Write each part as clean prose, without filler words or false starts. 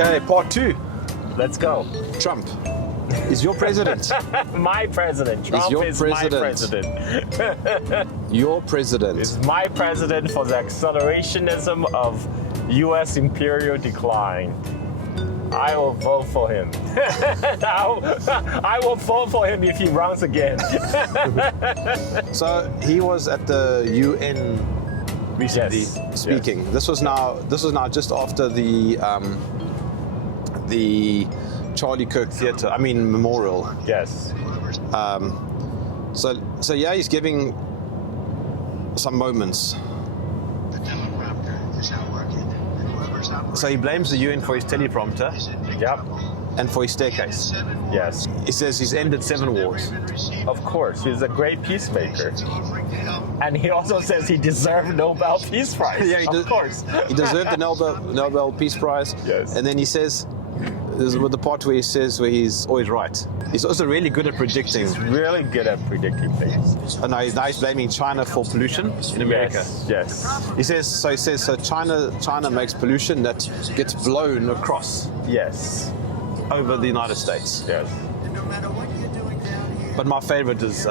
Okay, part 2. Let's go. Trump is your president. My president. Trump is my president. Your president. Is my president for the accelerationism of U.S. imperial decline. I will vote for him. I will vote for him if he runs again. So he was at the UN recently speaking. Yes. This was now just after the Charlie Kirk Theatre. Memorial. Yes. So yeah, he's giving some moments. So he blames the UN for his teleprompter. Yep. And for his staircase. Yes. He says he's ended 7 wars. Of course, he's a great peacemaker. And he also says he deserved Nobel Peace Prize. Yeah, of course. He deserved the Nobel Peace Prize. Yes. And then he says, this is the part where he says where he's always right. He's also really good at predicting. He's really good at predicting things. And now he's blaming China for pollution in America. Yes. He says China makes pollution that gets blown across. Yes. Over the United States. Yes. But my favorite is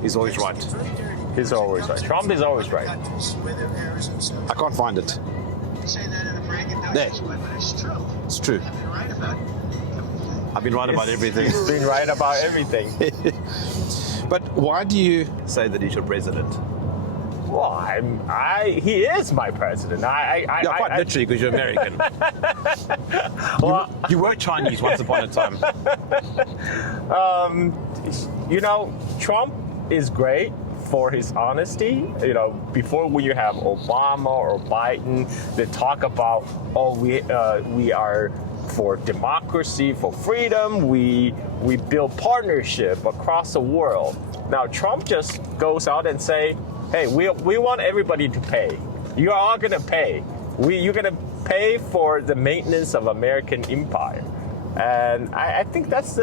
he's always right. He's always right. Trump is always right. I can't find it. There. It's true. I've been right about everything. He's been right about everything. But why do you say that he's your president? Well, he is my president. Quite literally, because you're American. Well, you were Chinese once upon a time. Trump is great for his honesty. Before when you have Obama or Biden, they talk about, we are for democracy, for freedom, we build partnership across the world. Now Trump just goes out and say, hey, we want everybody to pay. You are all gonna pay. You're gonna pay for the maintenance of American empire. And I think that's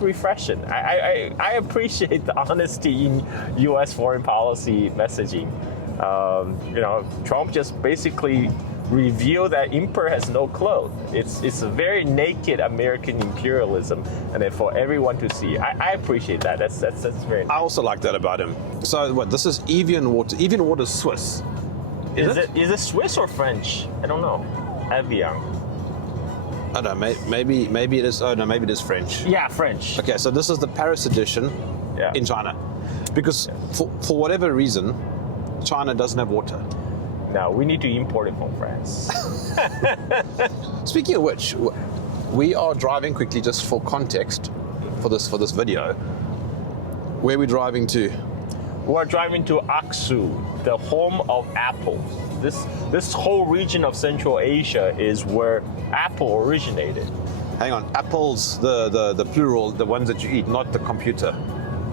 refreshing. I appreciate the honesty in U.S. foreign policy messaging. Trump just basically revealed that empire has no clothes. It's a very naked American imperialism, and then for everyone to see. I appreciate that. That's very nice. I also like that about him. So what? This is Evian water. Evian water is Swiss. Is it Swiss or French? I don't know. Evian. I don't know. Maybe it is. Oh no, maybe it is French. Yeah, French. Okay, so this is the Paris edition in China, because for whatever reason, China doesn't have water. No, we need to import it from France. Speaking of which, we are driving quickly, just for context, for this video. Where are we driving to? We're driving to Aksu, the home of Apple. This whole region of Central Asia is where Apple originated. Hang on, apples, the plural, the ones that you eat, not the computer.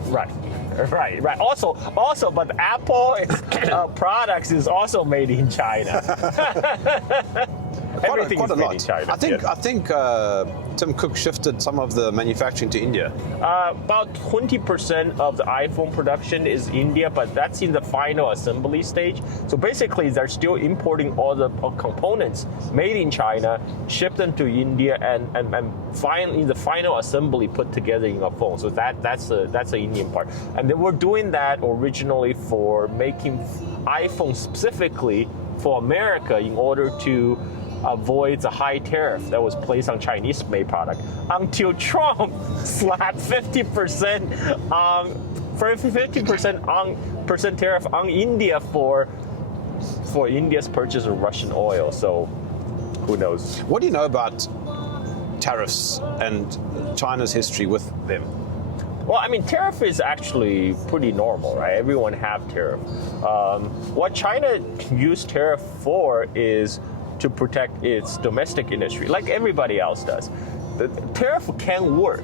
Right. Also, but Apple products is also made in China. Everything is made in China. I think Tim Cook shifted some of the manufacturing to India. About 20% of the iPhone production is India, but that's in the final assembly stage. So basically, they're still importing all the components made in China, ship them to India, and finally the final assembly put together in a phone. So that's the Indian part. And they were doing that originally for making iPhone specifically for America in order to avoid the high tariff that was placed on Chinese-made product, until Trump slapped 50% tariff on India for India's purchase of Russian oil. So who knows? What do you know about tariffs and China's history with them? Well, tariff is actually pretty normal, right? Everyone have tariff. What China used tariff for is to protect its domestic industry, like everybody else does. The tariff can work,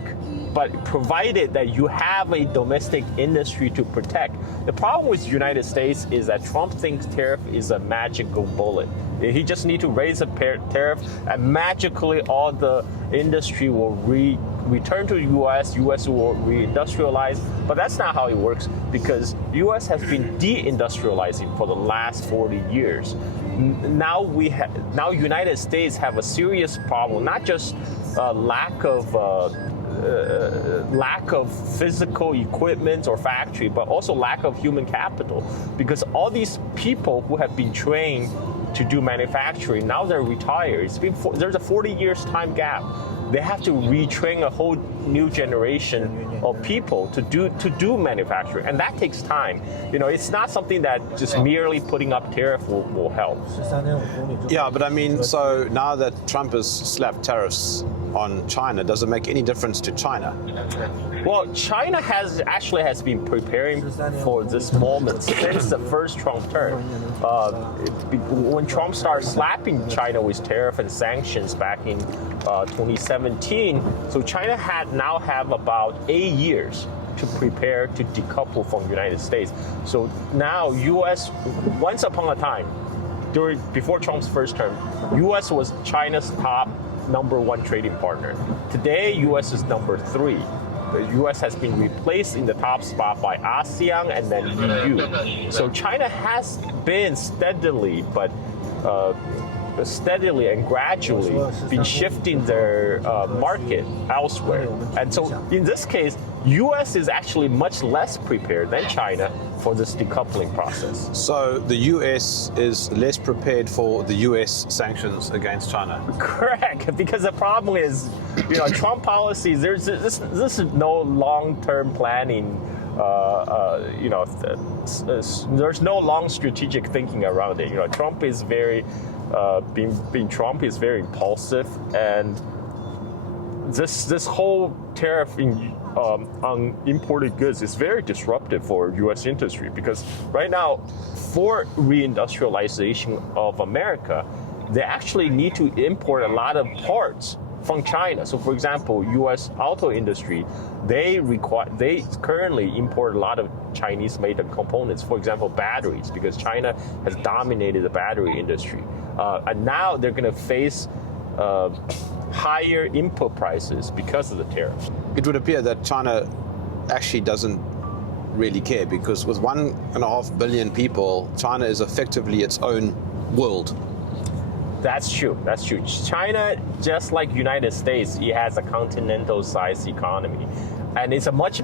but provided that you have a domestic industry to protect. The problem with the United States is that Trump thinks tariff is a magical bullet. He just need to raise a tariff, and magically all the industry will return to the U.S. U.S. will reindustrialize, but that's not how it works, because U.S. has been deindustrializing for the last 40 years. now United States have a serious problem, not just lack of physical equipment or factory, but also lack of human capital, because all these people who have been trained to do manufacturing, now they're retired. There's a 40 years time gap. They have to retrain a whole new generation of people to do manufacturing, and that takes time. It's not something that just merely putting up tariff will help. Yeah, but I mean, so now that Trump has slapped tariffs on China, does it make any difference to China? Well, China has been preparing for this moment since the first Trump term. When Trump started slapping China with tariff and sanctions back in 2017, so China now have about 8 years to prepare to decouple from the United States. So now U.S. once upon a time, before Trump's first term, U.S. was China's top #1 trading partner. Today, U.S. is #3. The U.S. has been replaced in the top spot by ASEAN and then EU. So China has been steadily and gradually been shifting their market elsewhere. And so in this case, U.S. is actually much less prepared than China for this decoupling process. So the U.S. is less prepared for the U.S. sanctions against China? Correct, because the problem is, Trump policy, this is no long-term planning. There's no long strategic thinking around it. Trump is very, being Trump is very impulsive, and this whole tariff on imported goods is very disruptive for U.S. industry, because right now, for reindustrialization of America, they actually need to import a lot of parts from China. So, for example, U.S. auto industry, they currently import a lot of Chinese-made components. For example, batteries, because China has dominated the battery industry, and now they're going to face higher input prices because of the tariff. It would appear that China actually doesn't really care, because with 1.5 billion people, China is effectively its own world. That's true. China, just like United States, it has a continental-sized economy, and it's a much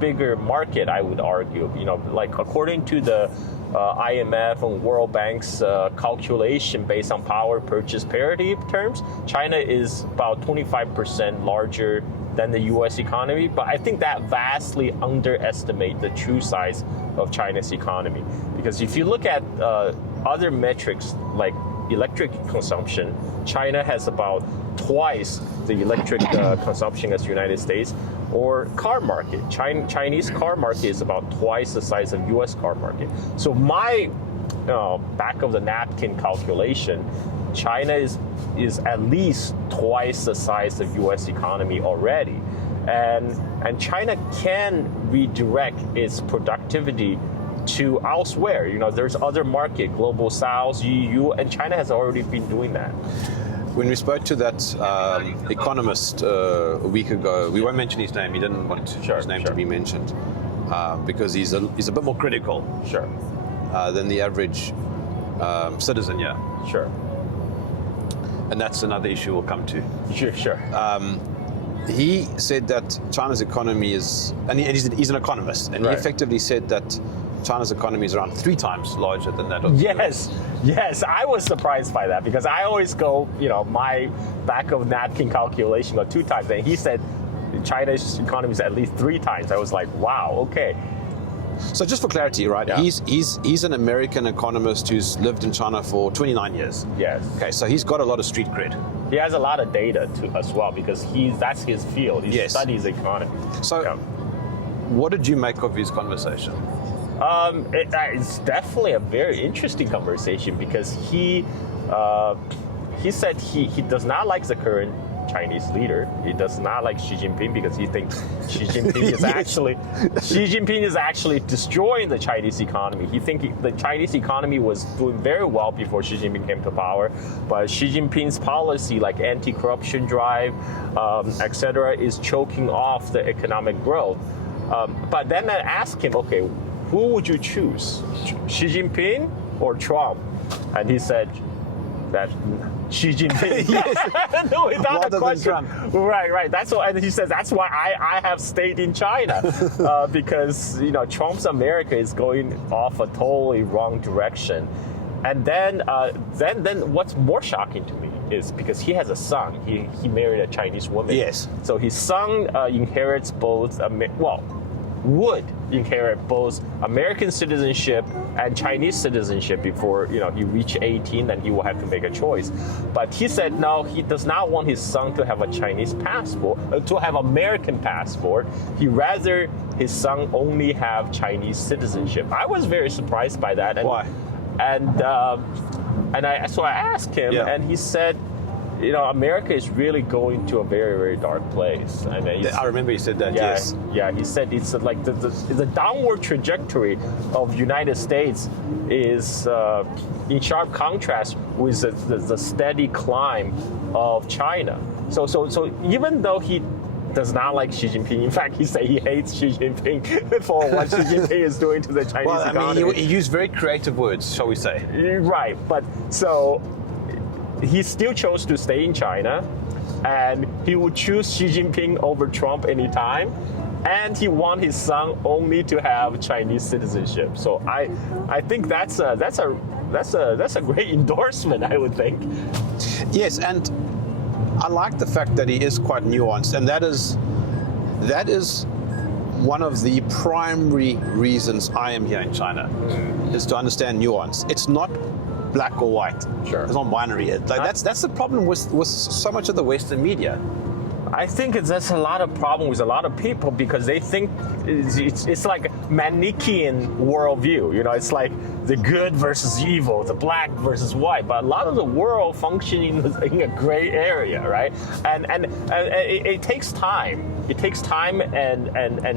bigger market, I would argue. Like according to the IMF and World Bank's calculation based on power purchase parity terms, China is about 25% larger than the U.S. economy, but I think that vastly underestimates the true size of China's economy. Because if you look at other metrics like electric consumption, China has about twice the electric consumption as the United States. Or car market, Chinese car market is about twice the size of U.S. car market. So my back of the napkin calculation, China is at least twice the size of U.S. economy already, and China can redirect its productivity to elsewhere. There's other market, Global South, EU, and China has already been doing that. When we spoke to that economist a week ago, we won't mention his name. He didn't want his name to be mentioned because he's a bit more critical than the average citizen here. Sure. And that's another issue we'll come to. Sure. He said that China's economy is, and he's an economist, and he effectively said that China's economy is around 3 times larger than that of the US. Yes, I was surprised by that, because I always go, my back of napkin calculation of 2 times, and he said China's economy is at least 3 times. I was like, wow, okay. So just for clarity, right? Yeah. He's an American economist who's lived in China for 29 years. Yes. Okay, so he's got a lot of street cred. He has a lot of data too as well, because that's his field. He studies economy. So, what did you make of his conversation? It's definitely a very interesting conversation, because he said he does not like the current Chinese leader. He does not like Xi Jinping, because he thinks Xi Jinping is actually destroying the Chinese economy. He thinks the Chinese economy was doing very well before Xi Jinping came to power, but Xi Jinping's policy, like anti-corruption drive, etc., is choking off the economic growth. But then I asked him, okay, who would you choose, Xi Jinping or Trump? And he said that Xi Jinping. No, without Rather a than question. Trump. Right. That's why. And he says that's why I have stayed in China because Trump's America is going off a totally wrong direction. And then what's more shocking to me is because he has a son. He married a Chinese woman. Yes. So his son inherits both. Would inherit both American citizenship and Chinese citizenship before he reach 18, then he will have to make a choice. But he said no, he does not want his son to have a Chinese passport, to have American passport. He rather his son only have Chinese citizenship. I was very surprised by that. And, Why? So I asked him, and he said, America is really going to a very, very dark place. I mean, I remember you said that. yeah, Yes. Yeah, he said it's like the downward trajectory of United States is in sharp contrast with the steady climb of China. So even though he does not like Xi Jinping. In fact, he said he hates Xi Jinping for what Xi Jinping is doing to the Chinese economy. I mean, he used very creative words, shall we say. Right, but so he still chose to stay in China, and he would choose Xi Jinping over Trump anytime, and he wants his son only to have Chinese citizenship. So I think that's a great endorsement, I would think. Yes, and I like the fact that he is quite nuanced, and that is one of the primary reasons I am here in China, is to understand nuance. It's not black or white. Sure. It's not binary. That's the problem with so much of the Western media. I think that's a lot of problem with a lot of people because they think it's like a Manichaean worldview. It's like the good versus evil, the black versus white. But a lot of the world functioning in a gray area, right? And it takes time. It takes time and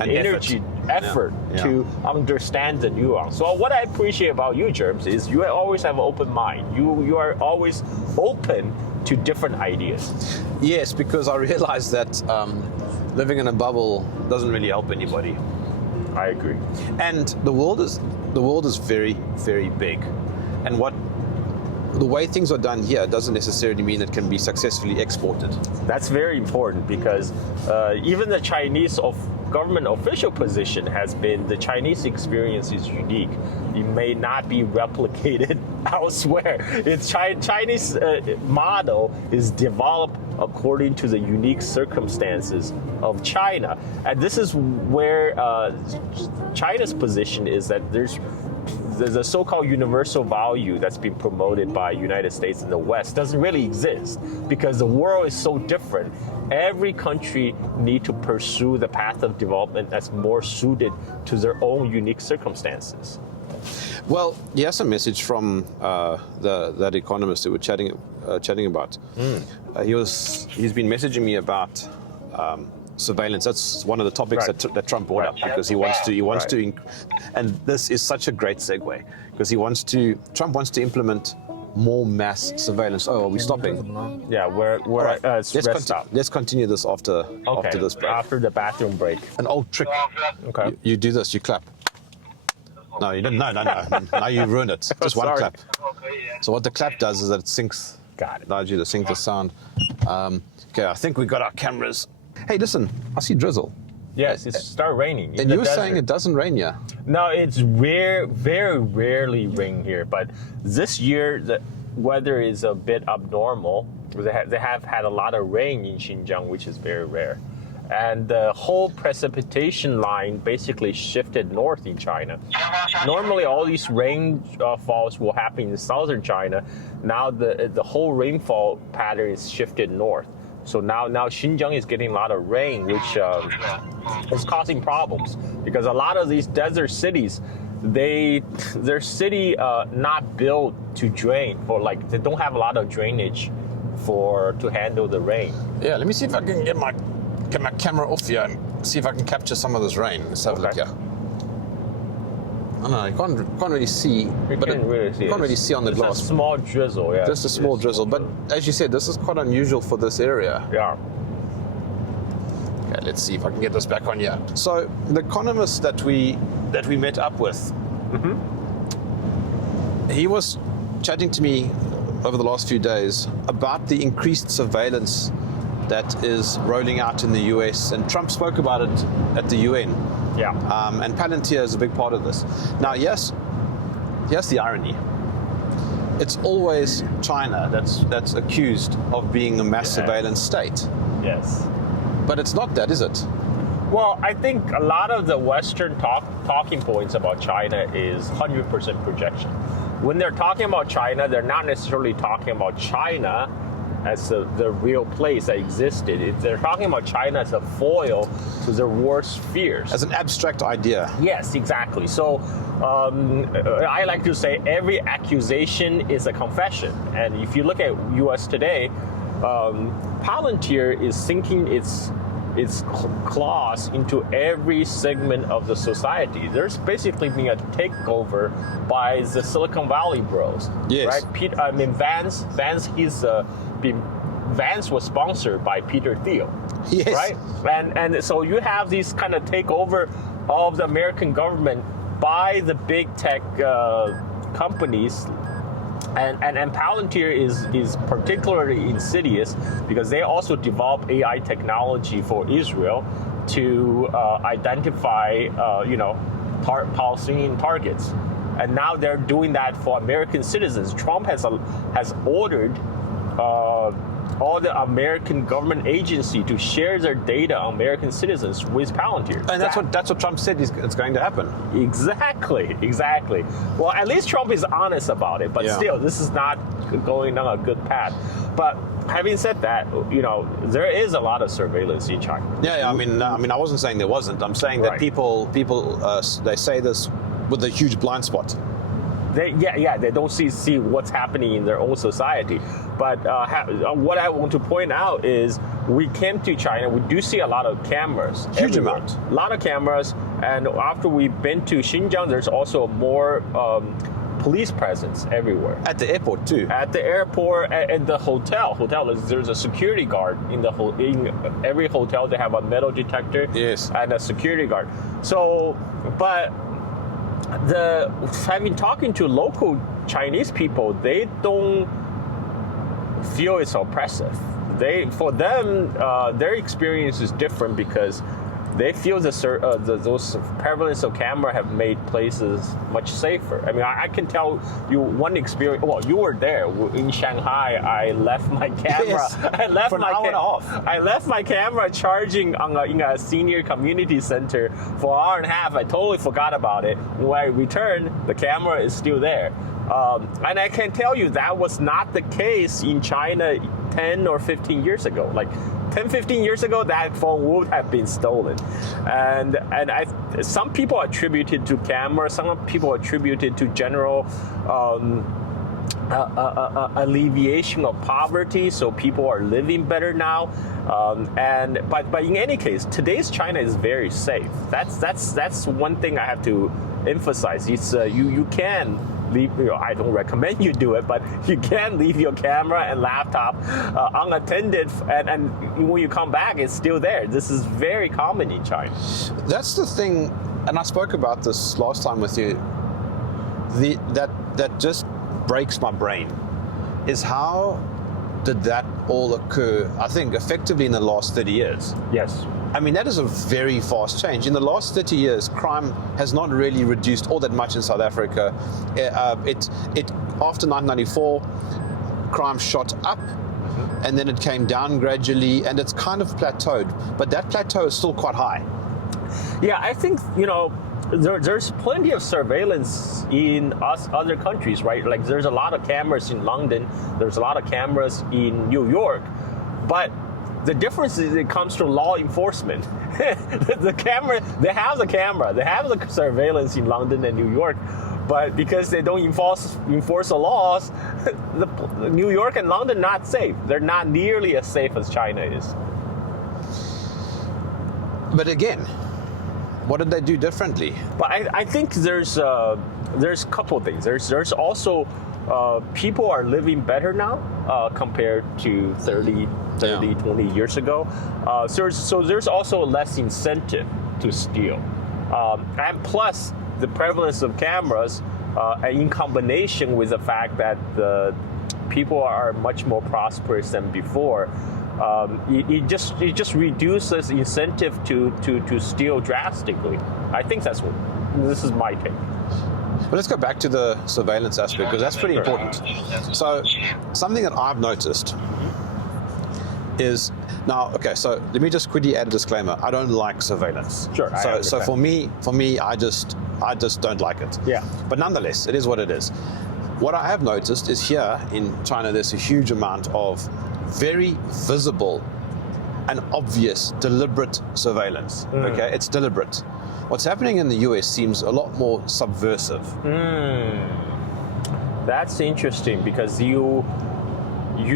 energy, effort to understand the nuance. So what I appreciate about you, Jerms, is you always have an open mind. You are always open to different ideas. Yes, because I realize that living in a bubble doesn't really help anybody. I agree. And the world is very, very big, and the way things are done here doesn't necessarily mean it can be successfully exported. That's very important because even the Chinese government official position has been the Chinese experience is unique. It may not be replicated elsewhere. It's Chinese model is developed according to the unique circumstances of China, and this is where China's position is that there's the so-called universal value that's been promoted by United States and the West doesn't really exist because the world is so different. Every country need to pursue the path of development that's more suited to their own unique circumstances. Well, here's a message from that economist that we're chatting about. He's been messaging me about surveillance. That's one of the topics that Trump brought up because he wants to, and this is such a great segue because Trump wants to implement more mass surveillance. Oh, are we stopping? Yeah, we're right. rest stop. Let's continue this after this break. After the bathroom break. An old trick. Okay. You do this. You clap. No, you didn't. No. Now you ruined it. Just one clap. So what the clap does is that it syncs. Got it. Allows you to sync the sound. Okay, I think we got our cameras. Hey, listen, I see drizzle. Yes, it started raining. And you were saying it doesn't rain here. No, it's very rarely rain here. But this year, the weather is a bit abnormal. They have had a lot of rain in Xinjiang, which is very rare. And the whole precipitation line basically shifted north in China. Normally, all these rainfalls will happen in southern China. Now the whole rainfall pattern is shifted north. So now Xinjiang is getting a lot of rain, which is causing problems because a lot of these desert cities, their city not built to drain they don't have a lot of drainage to handle the rain. Yeah, let me see if I can get my camera off here and see if I can capture some of this rain. Let's have a look here. I don't know, you can't really see. You can't really see on the glass. Just a small drizzle, yeah. Just a small drizzle, but as you said, this is quite unusual for this area. Yeah. Okay, let's see if I can get this back on here. So the economist that we met up with, he was chatting to me over the last few days about the increased surveillance that is rolling out in the US, and Trump spoke about it at the UN. Yeah. And Palantir is a big part of this. Now, yes, here's the irony. It's always China that's accused of being a mass surveillance state. Yes. But it's not that, is it? Well, I think a lot of the Western talking points about China is 100% projection. When they're talking about China, they're not necessarily talking about China as the real place that existed. They're talking about China as a foil to their worst fears. As an abstract idea. Yes, exactly. So I like to say every accusation is a confession. And if you look at U.S. today, Palantir is sinking its claws into every segment of the society. There's basically been a takeover by the Silicon Valley bros. Yes. Right? Vance was sponsored by Peter Thiel. Yes. Right? And so you have these kind of takeover of the American government by the big tech companies. And Palantir is particularly insidious because they also develop AI technology for Israel to identify, Palestinian targets. And now they're doing that for American citizens. Trump has ordered all the American government agency to share their data on American citizens with Palantir. And that's what Trump said it's going to happen. Exactly. Well, at least Trump is honest about it, but still, this is not going on a good path. But having said that, there is a lot of surveillance in China. Yeah. I mean, I wasn't saying there wasn't. I'm saying that people, they say this with a huge blind spot. They don't see what's happening in their own society. But what I want to point out is we came to China, we do see a lot of cameras. Huge everywhere. amount. A lot of cameras, and after we've been to Xinjiang, there's also more police presence everywhere. At the airport too. At the airport, at the hotel, there's a security guard in every hotel. They have a metal detector. Yes. And a security guard. So, but having talking to local Chinese people, they don't feel it's oppressive. For them, their experience is different because they feel those prevalence of camera have made places much safer. I mean, I can tell you one experience. Well, you were there in Shanghai. I left my camera. Yes. For an hour and a half. I left my camera charging in a senior community center for an hour and a half. I totally forgot about it. When I returned, the camera is still there. And I can tell you that was not the case in China 10 or 15 years ago. Like 10, 15 years ago, that phone would have been stolen. And some people attribute it to cameras, some people attribute it to general alleviation of poverty, so people are living better now. But in any case, today's China is very safe. That's one thing I have to emphasize. It's you can leave. I don't recommend you do it, but you can leave your camera and laptop unattended, and when you come back, it's still there. This is very common in China. That's the thing, and I spoke about this last time with you. That just breaks my brain. Is how did that all occur? I think effectively in the last 30 years. Yes. I mean, that is a very fast change. In the last 30 years, crime has not really reduced all that much in South Africa. After 1994, crime shot up, and then it came down gradually, and it's kind of plateaued. But that plateau is still quite high. Yeah, I think, there's plenty of surveillance in other countries, right? Like there's a lot of cameras in London, there's a lot of cameras in New York, but the difference is it comes from law enforcement. The camera, they have the surveillance in London and New York, but because they don't enforce the laws, New York and London not safe. They're not nearly as safe as China is. But again, what did they do differently? But I think there's a couple of things. There's also people are living better now compared to 30, 20 years ago. So there's also less incentive to steal. And plus, the prevalence of cameras and in combination with the fact that the people are much more prosperous than before, it just reduces incentive to steal drastically. I think this is my take. But let's go back to the surveillance aspect, because that's pretty important. So something that I've noticed is now, okay, so let me just quickly add a disclaimer. I don't like surveillance. Sure. So for me, I just don't like it. Yeah. But nonetheless, it is what it is. What I have noticed is here in China, there's a huge amount of very visible and obvious, deliberate surveillance. Okay, it's deliberate. What's happening in the US seems a lot more subversive. That's interesting, because you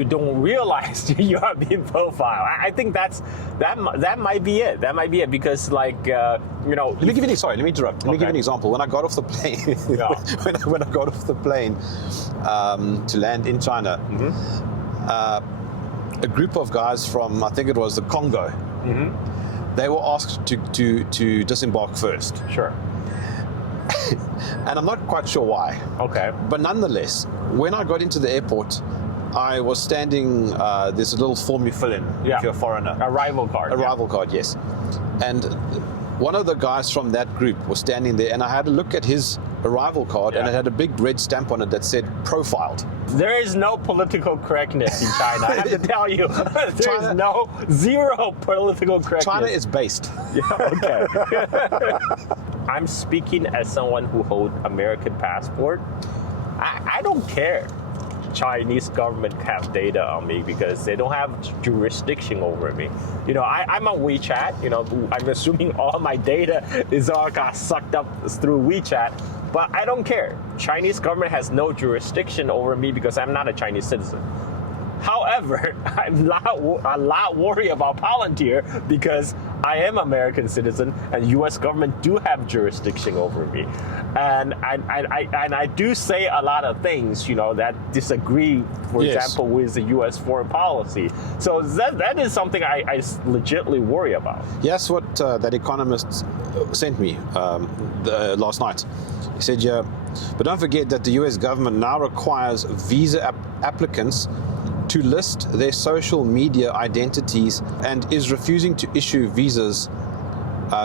don't realize you are being profiled. I think that might be it. That might be it, because Let me interrupt. Let me give you an example. When I got off the plane, when I got off the plane to land in China, Mm-hmm. a group of guys from, I think it was the Congo, they were asked to disembark first. Sure. And I'm not quite sure why. Okay. But nonetheless, when I got into the airport, I was standing, there's a little form you fill in if you're a foreigner. Arrival card. Arrival card, yes. And one of the guys from that group was standing there, and I had a look at his arrival card, and it had a big red stamp on it that said profiled. There is no political correctness in China. I have to tell you, there is zero political correctness. China is based. Yeah, okay. I'm speaking as someone who holds American passport. I don't care. Chinese government have data on me, because they don't have jurisdiction over me. I'm on WeChat. I'm assuming all my data is all got sucked up through WeChat, but I don't care. Chinese government has no jurisdiction over me because I'm not a Chinese citizen. However, I'm a lot worried about Palantir, because I am American citizen and U.S. government do have jurisdiction over me, and I do say a lot of things that disagree, for example, with the U.S. foreign policy. So that is something I legitimately worry about. Yes, what that economist sent me last night. He said, yeah, but don't forget that the U.S. government now requires visa applicants to list their social media identities, and is refusing to issue visas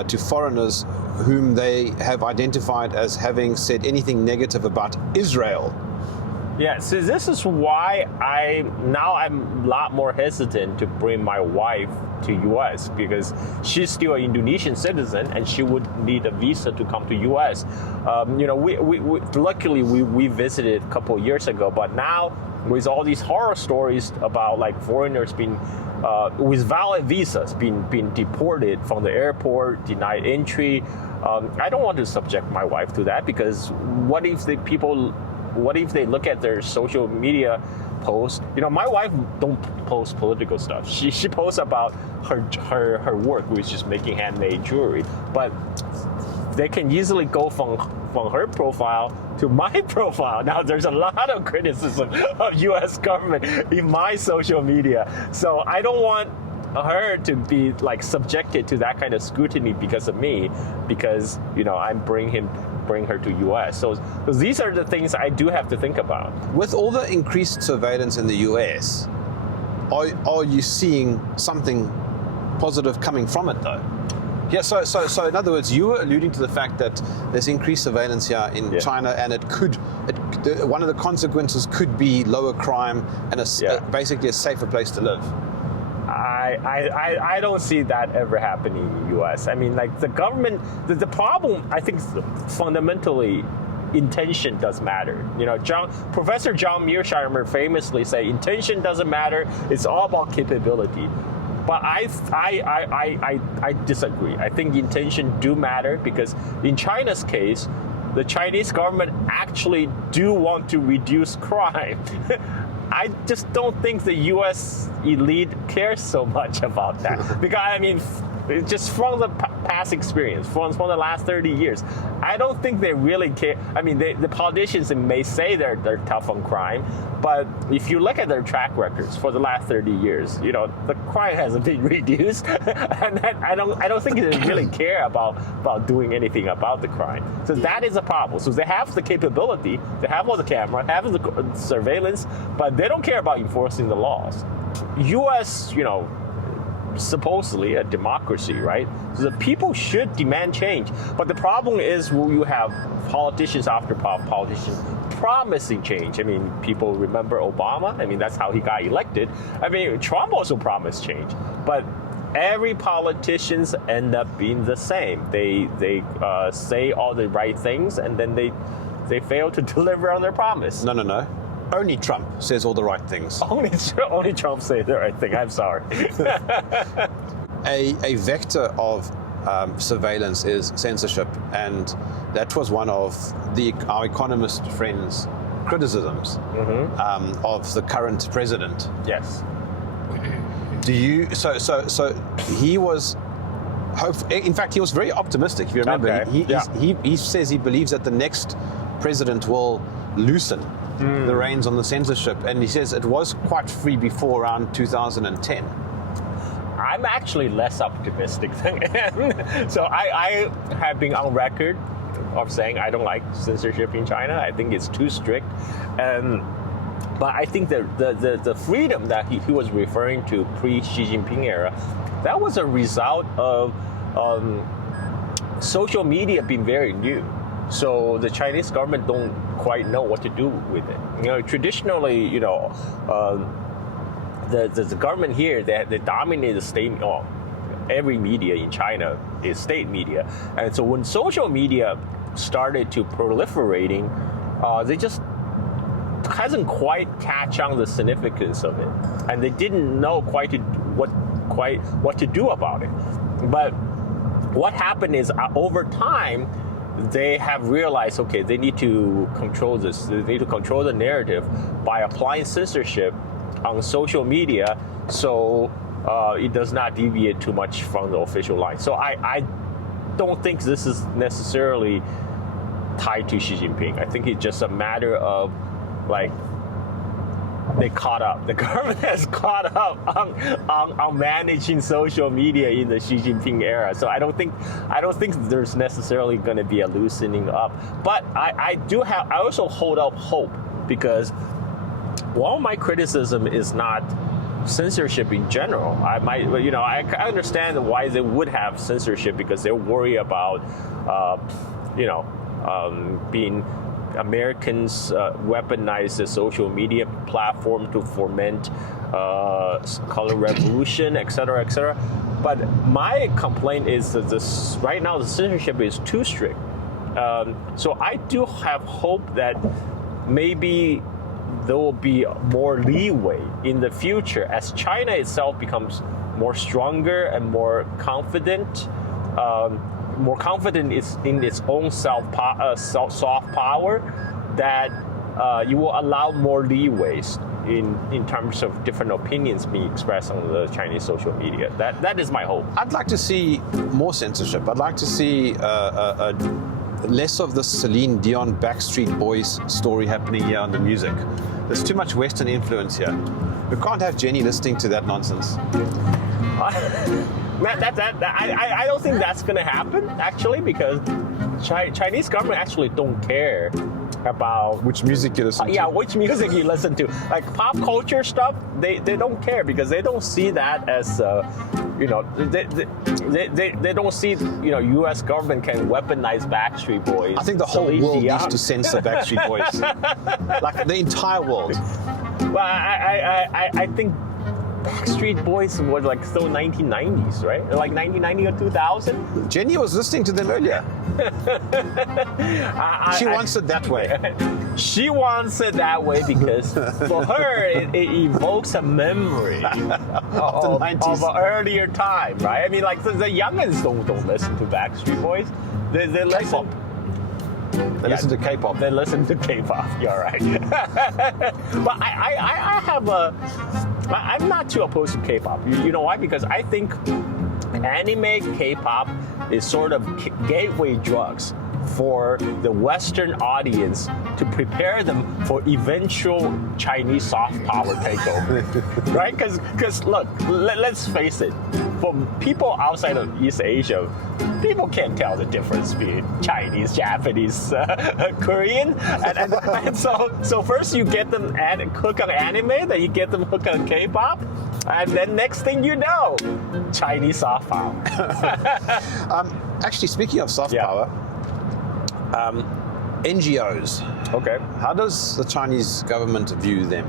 to foreigners whom they have identified as having said anything negative about Israel. Yeah, so this is why I'm a lot more hesitant to bring my wife to U.S. because she's still an Indonesian citizen and she would need a visa to come to U.S. Luckily we visited a couple of years ago, but now with all these horror stories about like foreigners being with valid visas being deported from the airport, denied entry, I don't want to subject my wife to that, because what if they look at their social media posts? My wife don't post political stuff. She posts about her work, which is making handmade jewelry. But they can easily go from her profile to my profile. Now there's a lot of criticism of U.S. government in my social media. So I don't want her to be like subjected to that kind of scrutiny because of me, because I'm bring her to U.S. So these are the things I do have to think about. With all the increased surveillance in the U.S., are you seeing something positive coming from it though? Yeah, so in other words, you were alluding to the fact that there's increased surveillance here in China, and one of the consequences could be lower crime and basically a safer place to live. I don't see that ever happening in the U.S. I mean, like the government, the problem, I think fundamentally, intention does matter. Professor John Mearsheimer famously say intention doesn't matter, it's all about capability. But I disagree. I think intention do matter, because in China's case, the Chinese government actually do want to reduce crime. I just don't think the U.S. elite cares so much about that. Because, just from the past experience, from the last 30 years, I don't think they really care. I mean, the politicians may say they're tough on crime, but if you look at their track records for the last 30 years, you know, the crime hasn't been reduced, and I don't think they really care about doing anything about the crime. So that is a problem. So they have the capability, they have all the camera, have the surveillance, but they don't care about enforcing the laws. U.S., you know, supposedly a democracy, right? So the people should demand change. But the problem is when you have politicians after politicians promising change. I mean, people remember Obama. I mean, that's how he got elected. I mean, Trump also promised change. But every politicians end up being the same. They say all the right things and then they fail to deliver on their promise. No. Only Trump says all the right things. Only Trump says the right thing. I'm sorry. A vector of surveillance is censorship, and that was one of our economist friends' criticisms of the current president. Yes. Do you? So he was. In fact, he was very optimistic. If you remember, Okay. he says he believes that the next president will loosen the reins on the censorship, and he says it was quite free before around 2010. I'm actually less optimistic than him. So I have been on record of saying I don't like censorship in China. I think it's too strict. But I think the freedom that he was referring to pre-Xi Jinping era, that was a result of social media being very new. So the Chinese government don't quite know what to do with it. You know, traditionally, you know, the government here, they dominate the state. Well, every media in China is state media, and so when social media started to proliferating, they just hasn't quite catch on the significance of it, and they didn't know quite what to do about it. But what happened is over time, they have realized, okay, they need to control this. They need to control the narrative by applying censorship on social media, so it does not deviate too much from the official line. So I don't think this is necessarily tied to Xi Jinping. I think it's just a matter of like they caught up. The government has caught up on managing social media in the Xi Jinping era. So I don't think there's necessarily going to be a loosening up. But I also hold up hope, because while my criticism is not censorship in general, I understand why they would have censorship, because they're worried about being Americans weaponize the social media platform to foment color revolution, etc., etc. But my complaint is that right now the censorship is too strict. So I do have hope that maybe there will be more leeway in the future as China itself becomes more stronger and more confident. More confident in its own soft power, that you will allow more leeways in terms of different opinions being expressed on the Chinese social media. That is my hope. I'd like to see more censorship. I'd like to see less of the Celine Dion Backstreet Boys story happening here on the music. There's too much Western influence here. We can't have Jenny listening to that nonsense. I don't think that's going to happen, actually, because Chinese government actually don't care about which music you listen to. Yeah, which music you listen to. Like pop culture stuff, they don't care, because they don't see that as they don't see U.S. government can weaponize Backstreet Boys. I think the whole world needs to censor Backstreet Boys, like the entire world. Well, I think Backstreet Boys were like still 1990s, right? Like 1990 or 2000. Jenny was listening to them earlier. She wants it that way. She wants it that way because for her it evokes a memory of an earlier time, right? I mean, like the youngins don't listen to Backstreet Boys. They listen. They listen to K-pop. They listen to K-pop. You're right. But I'm not too opposed to K-pop. You know why? Because I think Anime, K-pop is sort of gateway drugs for the Western audience to prepare them for eventual Chinese soft power takeover, right? Because look, let's face it, for people outside of East Asia, people can't tell the difference between Chinese, Japanese, Korean, and so first you get them hooked on anime, then you get them hooked on K-pop, and then next thing you know, Chinese soft power. Actually, speaking of soft power, NGOs. Okay. How does the Chinese government view them?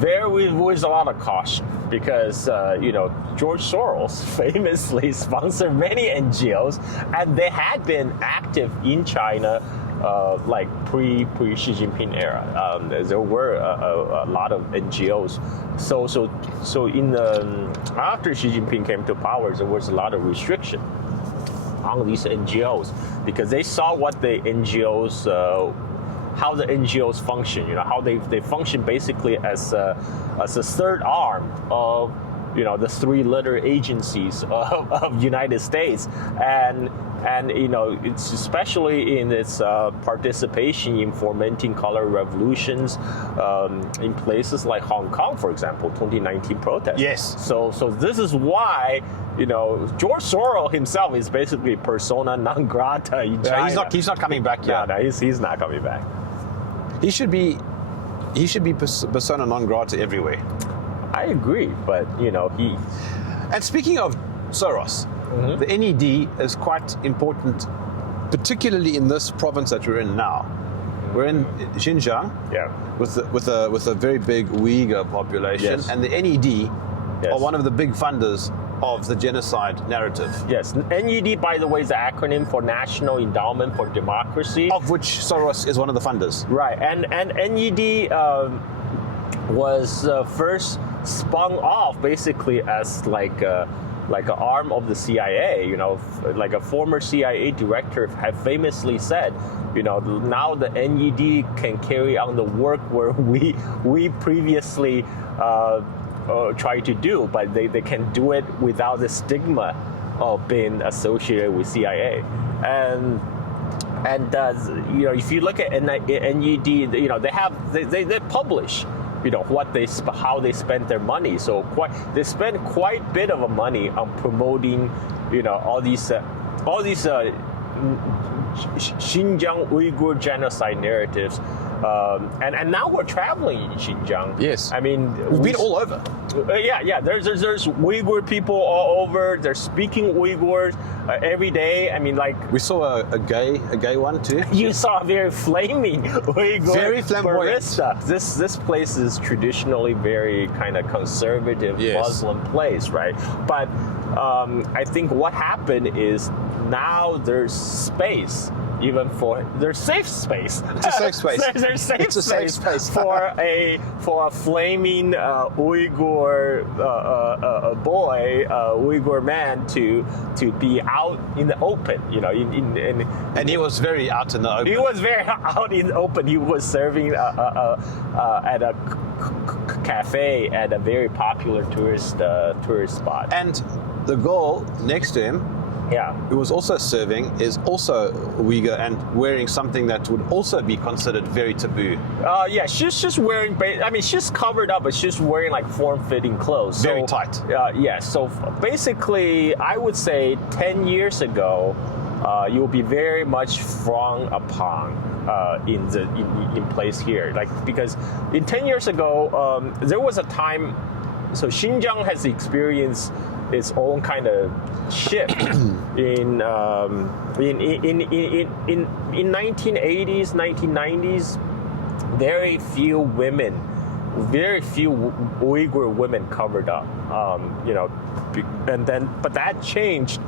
There was a lot of caution because George Soros famously sponsored many NGOs, and they had been active in China like pre Xi Jinping era. There were a lot of NGOs. So in after Xi Jinping came to power, there was a lot of restriction on these NGOs because they saw what the NGOs. How the NGOs function, how they function basically as a third arm of, the three-letter agencies of United States, and it's especially in its participation in fomenting color revolutions in places like Hong Kong, for example, 2019 protests. Yes. So this is why. George Soros himself is basically persona non grata in China. He's not coming back yet. No, he's not coming back. He should be persona non grata everywhere. I agree, but he. And speaking of Soros, the NED is quite important, particularly in this province that we're in now. We're in Xinjiang, with a very big Uyghur population, and the NED are one of the big funders of the genocide narrative. Yes, NED, by the way, is the acronym for National Endowment for Democracy, of which Soros is one of the funders. Right, and NED was first spun off basically as like an arm of the CIA. Like a former CIA director had famously said, now the NED can carry on the work where we previously try to do, but they can do it without the stigma of being associated with CIA. And if you look at NED, they publish how they spend their money. So they spend quite a bit of money on promoting all these Xinjiang Uyghur genocide narratives. And now we're traveling in Xinjiang. Yes. I mean, we've been all over. Yeah. There's Uyghur people all over. They're speaking Uyghur every day. I mean, like we saw a gay one too. You saw a very flaming Uyghur. Very flamboyant. Barista. This place is traditionally very kind of conservative Muslim place, right? But I think what happened is now there's space. Even for their safe space. It's a safe space. There's safe space for a flaming Uyghur boy, Uyghur man to be out in the open. And he was very out in the open. He was very out in the open. He was serving at a cafe at a very popular tourist spot. And the girl next to him, who was also serving, is also Uyghur and wearing something that would also be considered very taboo. She's just wearing, she's covered up, but she's wearing like form-fitting clothes. Very tight. So basically, I would say 10 years ago, you'll be very much frowned upon in place here. Because in 10 years ago, there was a time, so Xinjiang has experienced its own kind of shift in 1980s, 1990s. Very few Uyghur women covered up. But that changed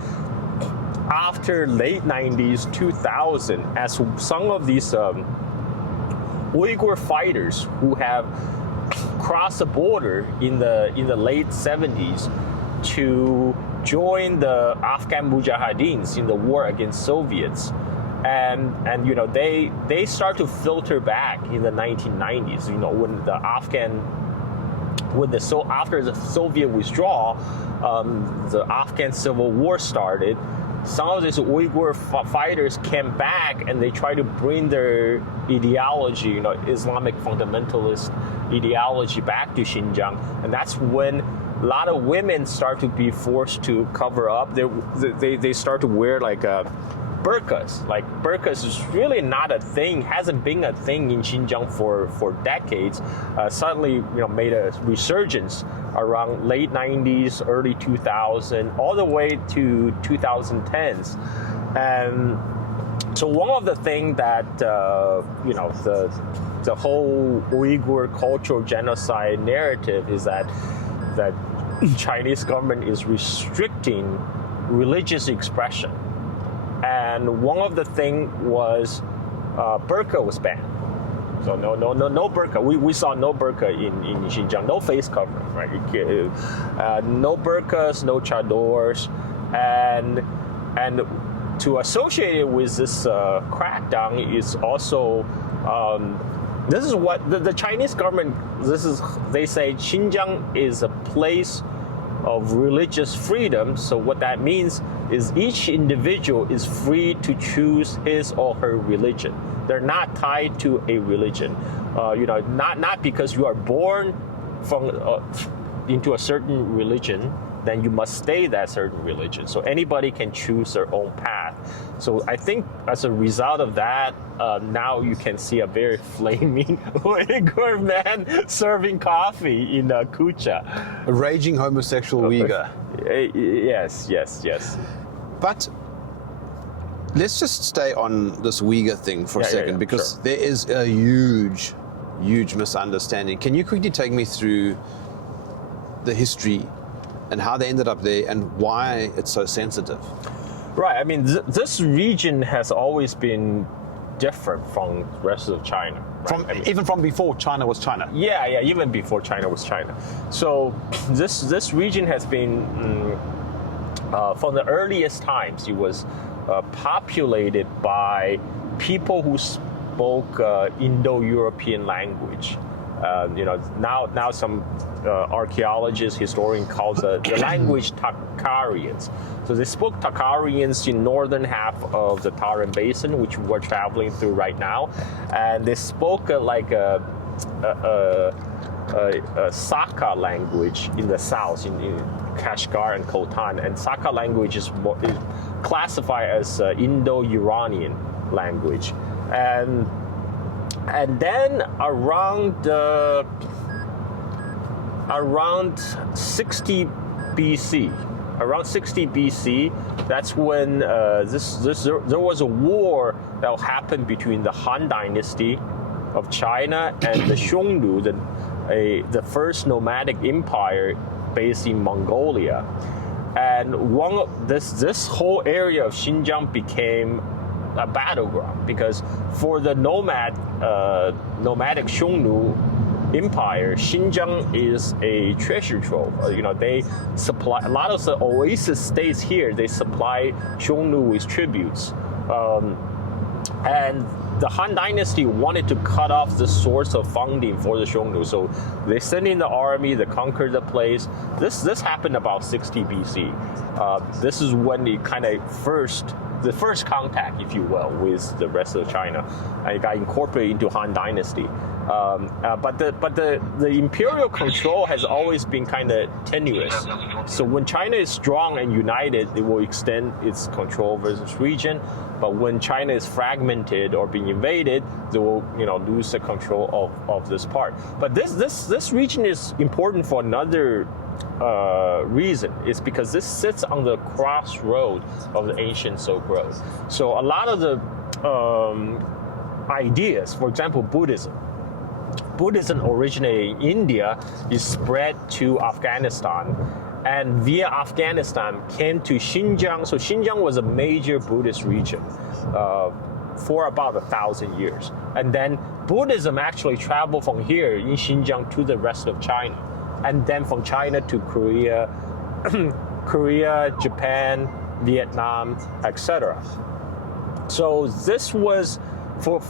after late 90s, 2000, as some of these Uyghur fighters who have crossed the border in the late 70s to join the Afghan Mujahideens in the war against Soviets, and they start to filter back in the 1990s. When the Afghan after the Soviet withdrawal, the Afghan civil war started. Some of these Uyghur fighters came back and they tried to bring their ideology, Islamic fundamentalist ideology back to Xinjiang. And that's when a lot of women start to be forced to cover up. They start to wear like burqas. Like burqas is really not a thing, hasn't been a thing in Xinjiang for decades. Suddenly, made a resurgence around late 90s, early 2000, all the way to 2010s. And so one of the things that, the whole Uyghur cultural genocide narrative is that Chinese government is restricting religious expression. And one of the things was burqa was banned. So no burqa. We saw no burqa in Xinjiang, no face covering, right? No burqas, no chadors, and to associate it with this crackdown is also this is what the Chinese government. They say Xinjiang is a place of religious freedom. So what that means is each individual is free to choose his or her religion. They're not tied to a religion. Not because you are born into a certain religion, then you must stay that certain religion. So anybody can choose their own path. So I think as a result of that, now you can see a very flaming Uyghur man serving coffee in Kucha. A raging homosexual Uyghur. Yes. But let's just stay on this Uyghur thing for a second, because there is a huge misunderstanding. Can you quickly take me through the history and how they ended up there and why it's so sensitive? Right. I mean, this region has always been different from the rest of China. Right? Even from before China was China. Yeah. Even before China was China. So this region has been from the earliest times. It was populated by people who spoke Indo-European language. Now some archaeologists, historians call the language Takkarians. So they spoke Takkarians in northern half of the Tarim Basin, which we're traveling through right now, and they spoke like a Saka language in the south, in Kashgar and Khotan. And Saka language is classified as Indo-Iranian language, and then around 60 BC. Around 60 BC, that's when there was a war that happened between the Han Dynasty of China and the Xiongnu, the first nomadic empire based in Mongolia. And this whole area of Xinjiang became a battleground, because for the nomadic Xiongnu empire, Xinjiang is a treasure trove. They supply a lot of the oasis states here. They supply Xiongnu with tributes, and the Han Dynasty wanted to cut off the source of funding for the Xiongnu, so they sent in the army. They conquered the place. This happened about 60 BC. This is when the first contact, if you will, with the rest of China. It got incorporated into Han Dynasty. But the imperial control has always been kind of tenuous. So when China is strong and united, it will extend its control over this region. But when China is fragmented or being invaded, they will lose the control of this part. But this region is important for another reason. It's because this sits on the crossroad of the ancient Silk Road. So a lot of the ideas, for example, Buddhism originated in India, is spread to Afghanistan, and via Afghanistan came to Xinjiang. So Xinjiang was a major Buddhist region for about 1,000 years. And then Buddhism actually traveled from here in Xinjiang to the rest of China, and then from China to Korea, Japan, Vietnam, etc. So this was for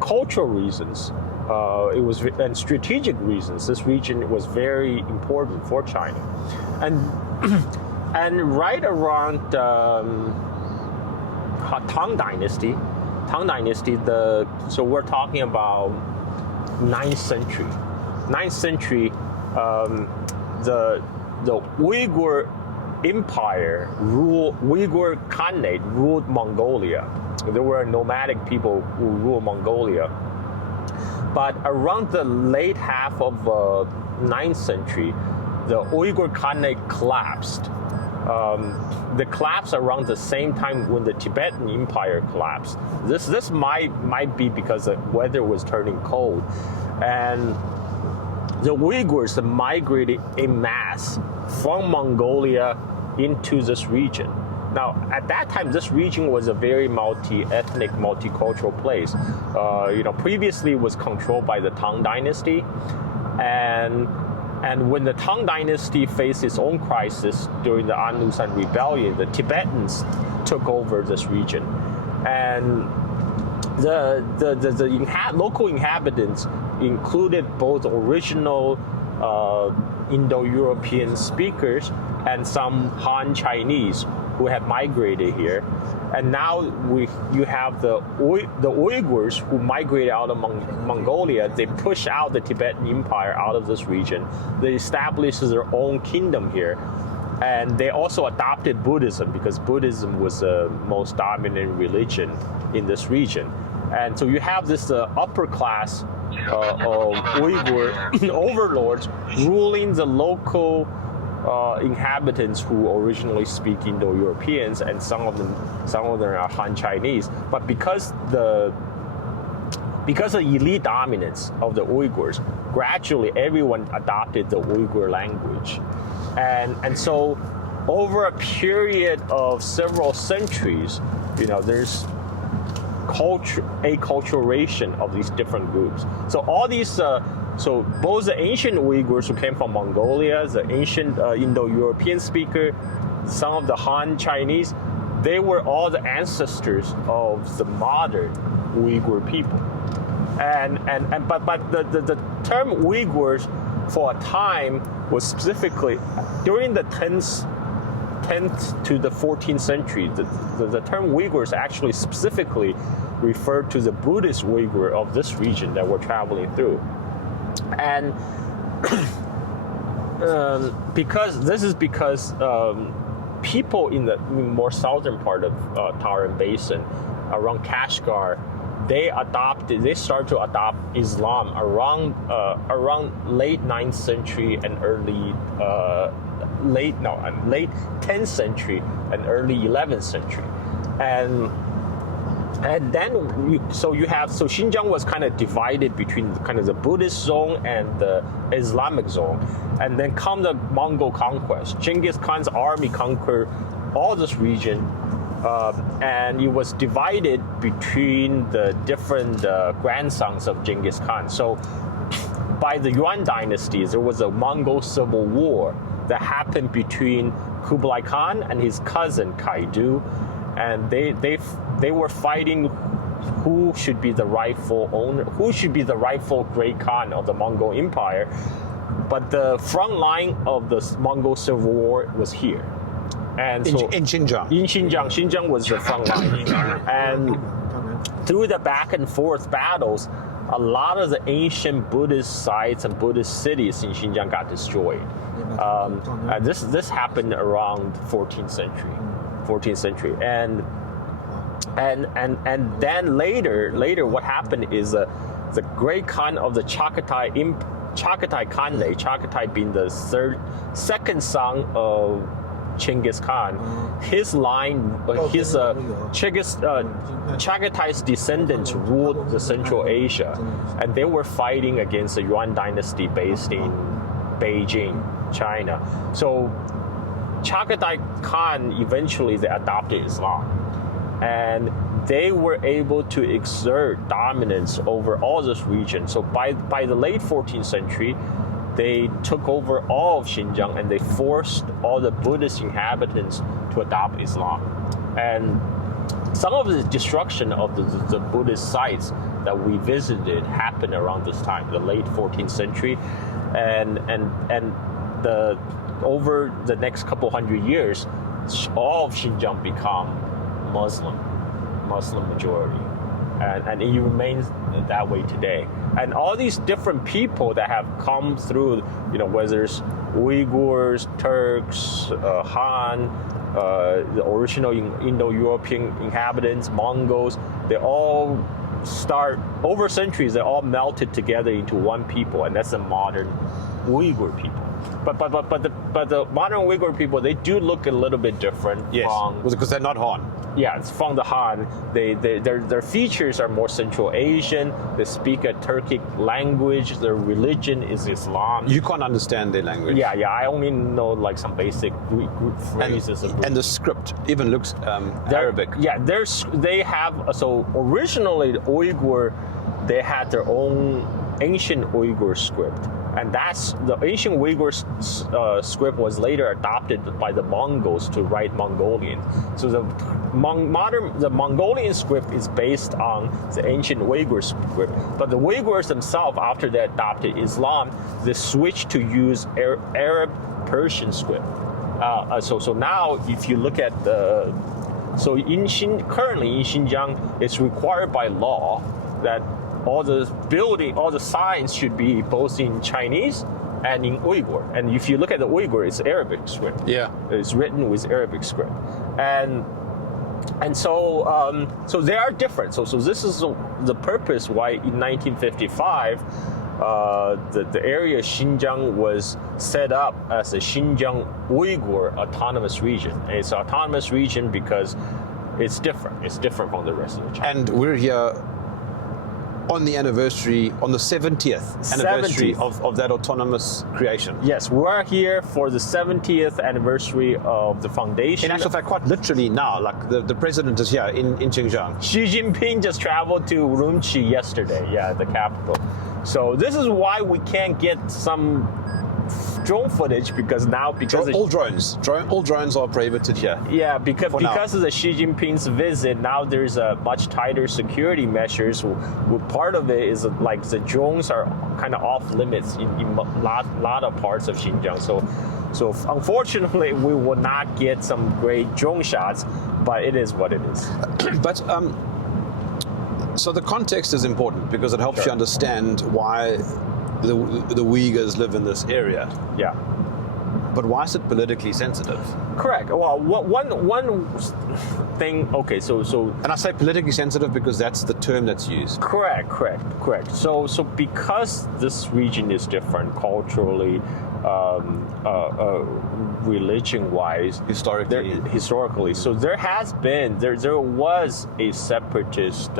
cultural reasons. It was, and strategic reasons. This region was very important for China, and right around Tang Dynasty. So we're talking about 9th century. 9th century, the Uyghur Empire Uyghur Khanate ruled Mongolia. There were nomadic people who ruled Mongolia. But around the late half of 9th century, the Uyghur Khanate collapsed. The collapse around the same time when the Tibetan Empire collapsed. This might be because the weather was turning cold, and the Uyghurs migrated en masse from Mongolia into this region. Now, at that time, this region was a very multi-ethnic, multicultural place. Previously it was controlled by the Tang Dynasty, and when the Tang Dynasty faced its own crisis during the An Lushan Rebellion, the Tibetans took over this region, and the local inhabitants included both original Indo-European speakers and some Han Chinese who had migrated here. And now you have the Uyghurs who migrated out of Mongolia. They push out the Tibetan Empire out of this region. They established their own kingdom here. And they also adopted Buddhism because Buddhism was the most dominant religion in this region. And so you have this upper class of Uyghur overlords ruling the local inhabitants who originally speak Indo-Europeans, and some of them are Han Chinese. But because the elite dominance of the Uyghurs, gradually everyone adopted the Uyghur language, and so over a period of several centuries, there's acculturation of these different groups. So all these. So both the ancient Uyghurs who came from Mongolia, the ancient Indo-European speaker, some of the Han Chinese, they were all the ancestors of the modern Uyghur people. But the term Uyghurs for a time was specifically during the 10th to the 14th century. The term Uyghurs actually specifically referred to the Buddhist Uyghur of this region that we're traveling through. And because people in the more southern part of Tarim Basin, around Kashgar, they started to adopt Islam around late 9th century and late 10th century and early 11th century, and then Xinjiang was kind of divided between kind of the Buddhist zone and the Islamic zone, and then come the Mongol conquest. Genghis Khan's army conquered all this region, and it was divided between the different grandsons of Genghis Khan. So by the Yuan dynasty, there was a Mongol civil war that happened between Kublai Khan and his cousin Kaidu, and they were fighting who should be the rightful owner, who should be the rightful great Khan of the Mongol Empire. But the front line of the Mongol Civil War was here. And so in Xinjiang. In Xinjiang. Xinjiang was the front line. And through the back and forth battles, a lot of the ancient Buddhist sites and Buddhist cities in Xinjiang got destroyed. And this happened around 14th century. And then later what happened is the great Khan of the Chagatai Khanate, Chagatai being the second son of Genghis Khan, his line, Chagatai's descendants ruled the Central Asia, and they were fighting against the Yuan dynasty based in Beijing, China. So Chagatai Khan eventually they adopted Islam, and they were able to exert dominance over all this region. So by the late 14th century, they took over all of Xinjiang, and they forced all the Buddhist inhabitants to adopt Islam. And some of the destruction of the Buddhist sites that we visited happened around this time, the late 14th century, and the over the next couple hundred years, all of Xinjiang become Muslim majority, and it remains that way today. And all these different people that have come through, whether it's Uyghurs, Turks, Han, the original Indo-European inhabitants, Mongols, they all start over centuries. They all melted together into one people, and that's the modern Uyghur people. But the modern Uyghur people, they do look a little bit different. Yes, because they're not Han. Yeah, it's from the Han. Their features are more Central Asian. They speak a Turkic language. Their religion is Islam. You can't understand their language. Yeah. I only know like some basic Greek phrases. And the script even looks Arabic. Yeah, they have, so originally the Uyghur, they had their own ancient Uyghur script. And that's the ancient Uyghur script was later adopted by the Mongols to write Mongolian. So the Mongolian script is based on the ancient Uyghur script. But the Uyghurs themselves, after they adopted Islam, they switched to use Arab Persian script. So now, if you look at currently in Xinjiang, it's required by law that all the signs should be both in Chinese and in Uyghur. And if you look at the Uyghur, it's Arabic script. Yeah, it's written with Arabic script, and so they are different. So this is the purpose why in 1955 the area Xinjiang was set up as a Xinjiang Uyghur Autonomous Region. And it's an autonomous region because it's different. It's different from the rest of the China. And we're here on the 70th anniversary of that autonomous creation. Yes, we're here for the 70th anniversary of the foundation. In actual fact, quite literally now, like the president is here in Xinjiang. Xi Jinping just traveled to Urumqi yesterday, the capital. So this is why we can't get some drone footage all drones are prohibited here. Yeah, because of the Xi Jinping's visit, now there's a much tighter security measures. Part of it is like the drones are kind of off limits in lot of parts of Xinjiang. So unfortunately, we will not get some great drone shots, but it is what it is. But so the context is important because it helps you understand why the Uyghurs live in this area. Yeah. But why is it politically sensitive? Correct. Well, one thing. Okay, so and I say politically sensitive because that's the term that's used. Correct. So because this region is different culturally, religion-wise, historically. So there was a separatist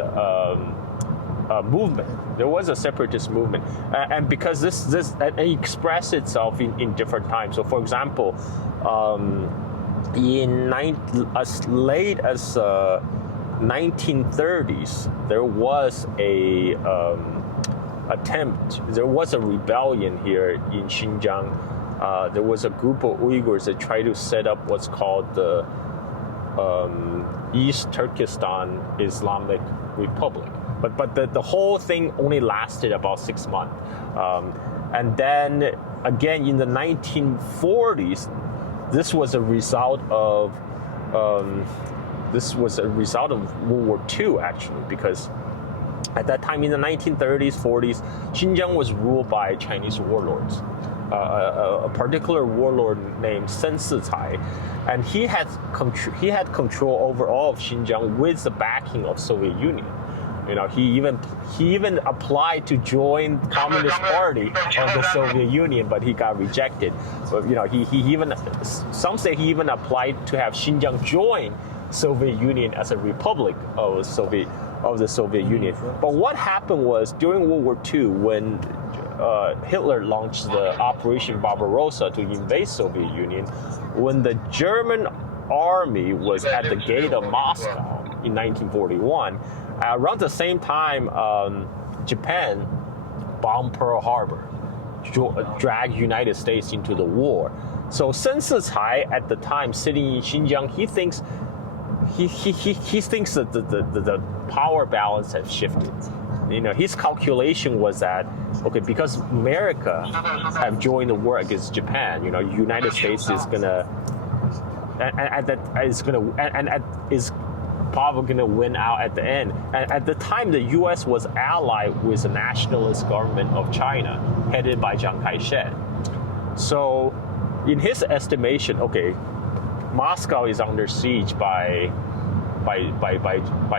movement. There was a separatist movement, and because this it expressed itself in different times. So, for example, as late as 1930s, there was a attempt. There was a rebellion here in Xinjiang. There was a group of Uyghurs that tried to set up what's called the East Turkestan Islamic Republic. But the whole thing only lasted about 6 months. And then again in the 1940s, this was a result of World War II actually, because at that time in the 1930s, 40s, Xinjiang was ruled by Chinese warlords. A particular warlord named Sen Sicai, and he had control over all of Xinjiang with the backing of Soviet Union. He even applied to join the Communist Party of the Soviet Union, but he got rejected. But some say he even applied to have Xinjiang join Soviet Union as a republic of the Soviet Union. But what happened was during World War II, when Hitler launched the Operation Barbarossa to invade Soviet Union, when the German army was at the gate of Moscow in 1941. Around the same time, Japan bombed Pearl Harbor, dragged United States into the war. So Sen Sicai at the time, sitting in Xinjiang, he thinks he thinks that the power balance has shifted. His calculation was that, okay, because America have joined the war against Japan, United States is gonna is probably gonna win out at the end. And at the time, the U.S. was allied with the nationalist government of China, headed by Chiang Kai-shek. So, in his estimation, okay, Moscow is under siege by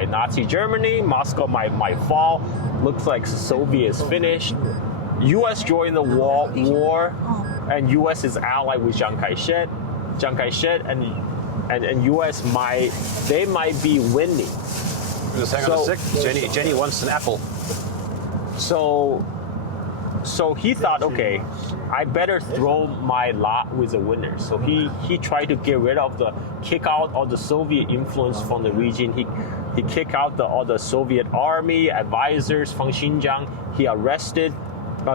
Nazi Germany. Moscow might fall. Looks like Soviets finished. U.S. joined the war, and U.S. is allied with Chiang Kai-shek. And U.S. might be winning. Just hang on a sec. Jenny wants an apple. So he thought, okay, I better throw my lot with the winners. So he tried to kick out all the Soviet influence from the region. He kicked out all the Soviet army advisors from Xinjiang. He arrested.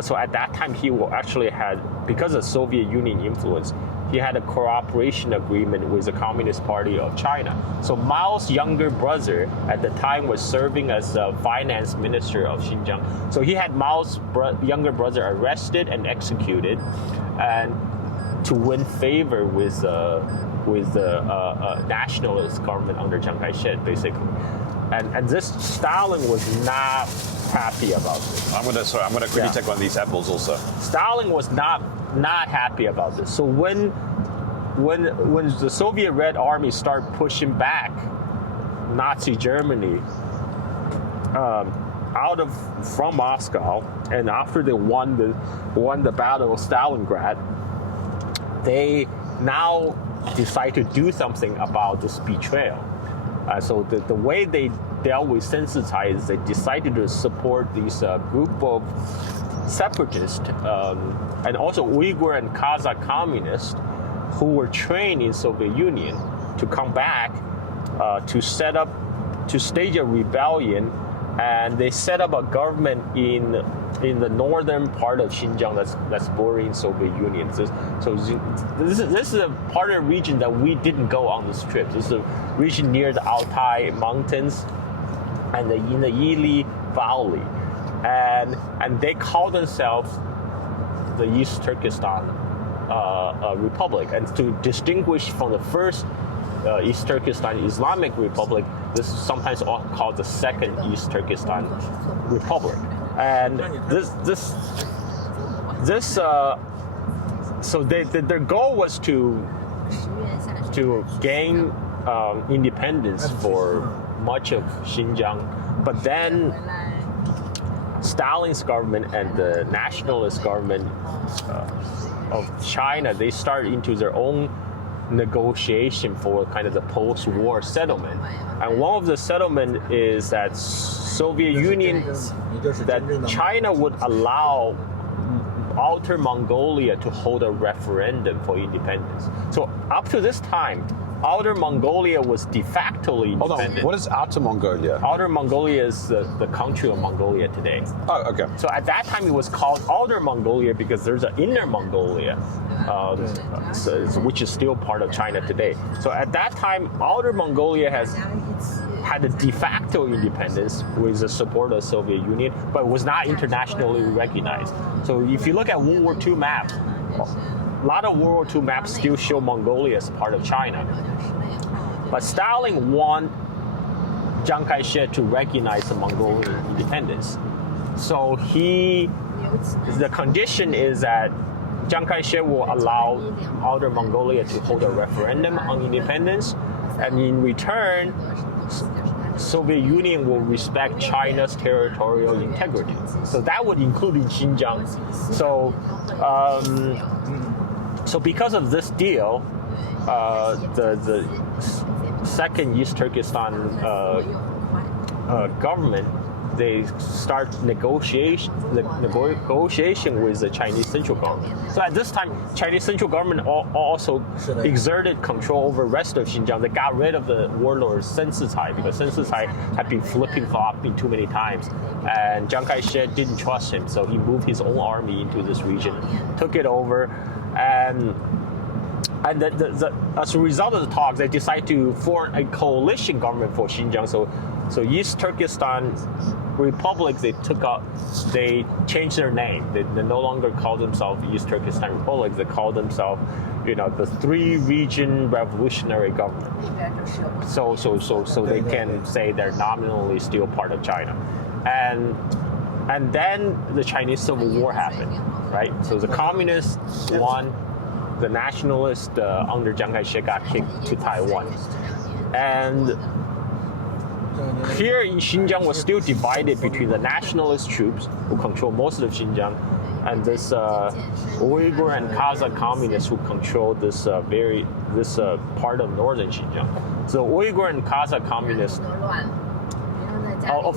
So at that time, he actually had, because of Soviet Union influence, he had a cooperation agreement with the Communist Party of China. So Mao's younger brother at the time was serving as the finance minister of Xinjiang. So he had Mao's younger brother arrested and executed, and to win favor with the nationalist government under Chiang Kai-shek, basically. And this Stalin was not happy about this. I'm gonna quickly take one of these apples also. Stalin was not happy about this. So when the Soviet Red Army started pushing back Nazi Germany from Moscow, and after they won the Battle of Stalingrad, they now decide to do something about this betrayal. So the way they dealt with sensitized, they decided to support these group of separatists and also Uyghur and Kazakh communists who were trained in Soviet Union to come back to stage a rebellion, and they set up a government in the northern part of Xinjiang that's bordering Soviet Union. So this is a part of the region that we didn't go on this trip. This is a region near the Altai Mountains and in the Yili Valley, and they call themselves the East Turkestan Republic. And to distinguish from the first East Turkestan Islamic Republic, this is sometimes called the Second East Turkestan Republic. And so their goal was to gain independence for much of Xinjiang, but then Stalin's government and the nationalist government of China, they started into their own negotiation for kind of the post-war settlement. And one of the settlement is that Soviet Union, that China would allow Outer Mongolia to hold a referendum for independence. So up to this time, Outer Mongolia was de facto independent. Hold on, what is Outer Mongolia? Outer Mongolia is the country of Mongolia today. Oh, okay. So at that time, it was called Outer Mongolia because there's an Inner Mongolia, which is still part of China today. So at that time, Outer Mongolia had a de facto independence with the support of the Soviet Union, but was not internationally recognized. So if you look at World War II maps, a lot of World War II maps still show Mongolia as part of China. But Stalin wanted Chiang Kai-shek to recognize the Mongolian independence. So the condition is that Chiang Kai-shek will allow Outer Mongolia to hold a referendum on independence, and in return, Soviet Union will respect China's territorial integrity. So that would include in Xinjiang. So because of this deal, the Second East Turkestan government, they start negotiation with the Chinese central government. So at this time, Chinese central government also exerted control over the rest of Xinjiang. They got rid of the warlord Sensicai because Sensicai had been flip-flopping too many times, and Chiang Kai-shek didn't trust him, so he moved his own army into this region, took it over, and And as a result of the talks, they decided to form a coalition government for Xinjiang. So East Turkestan Republic, they changed their name. They no longer call themselves East Turkestan Republic. They call themselves, the three-region revolutionary government. So they can say they're nominally still part of China. And then the Chinese Civil War happened, right? So the communists won. The nationalists under Chiang Kai-shek got kicked to Taiwan. And here in Xinjiang was still divided between the nationalist troops who control most of Xinjiang and this Uyghur and Kazakh communists who control this part of northern Xinjiang. So Uyghur and Kazakh communists.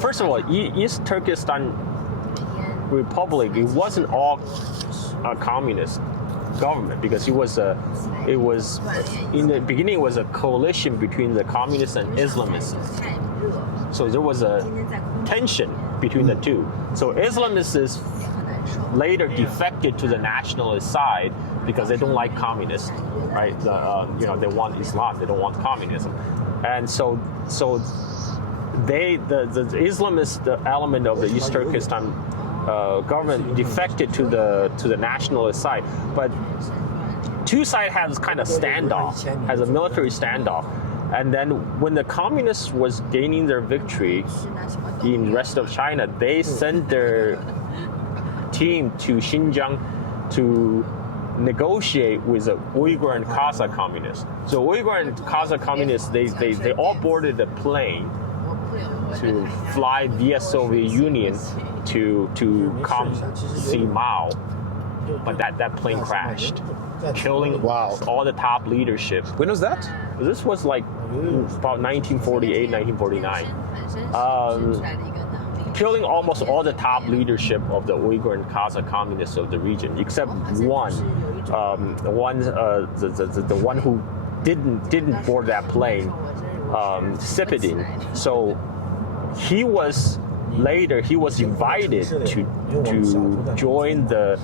First of all, East Turkestan Republic, it wasn't all a communist government because it was in the beginning it was a coalition between the communists and Islamists. So there was a tension between the two. So Islamists later defected to the nationalist side because they don't like communists, right? They want Islam, they don't want communism, and so the Islamist element of the East Turkestan government defected to the nationalist side, but two sides has kind of standoff, has a military standoff, and then when the communists was gaining their victory in the rest of China, they sent their team to Xinjiang to negotiate with the Uyghur and Kazakh communists. So Uyghur and Kazakh communists, they all boarded a plane to fly via Soviet Union to come see Mao, but that plane crashed, killing all the top leadership. When was that? This was like about 1948, 1949. Killing almost all the top leadership of the Uyghur and Kazakh communists of the region, except one, the one who didn't board that plane, Sipidin. So he was invited to join the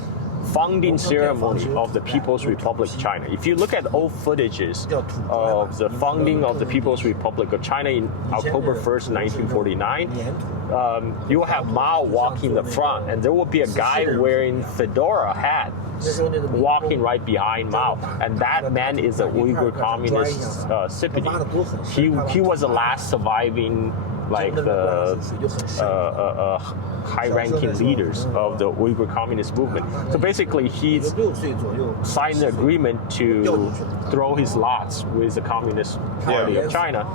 founding ceremony of the People's Republic of China. If you look at old footages of the founding of the People's Republic of China in October 1st, 1949, you will have Mao walking the front, and there will be a guy wearing fedora hat walking right behind Mao, and that man is a Uyghur communist Sipidin. He was the last surviving high-ranking leaders of the Uyghur communist movement. So basically, he signed an agreement to throw his lots with the Communist Party of China.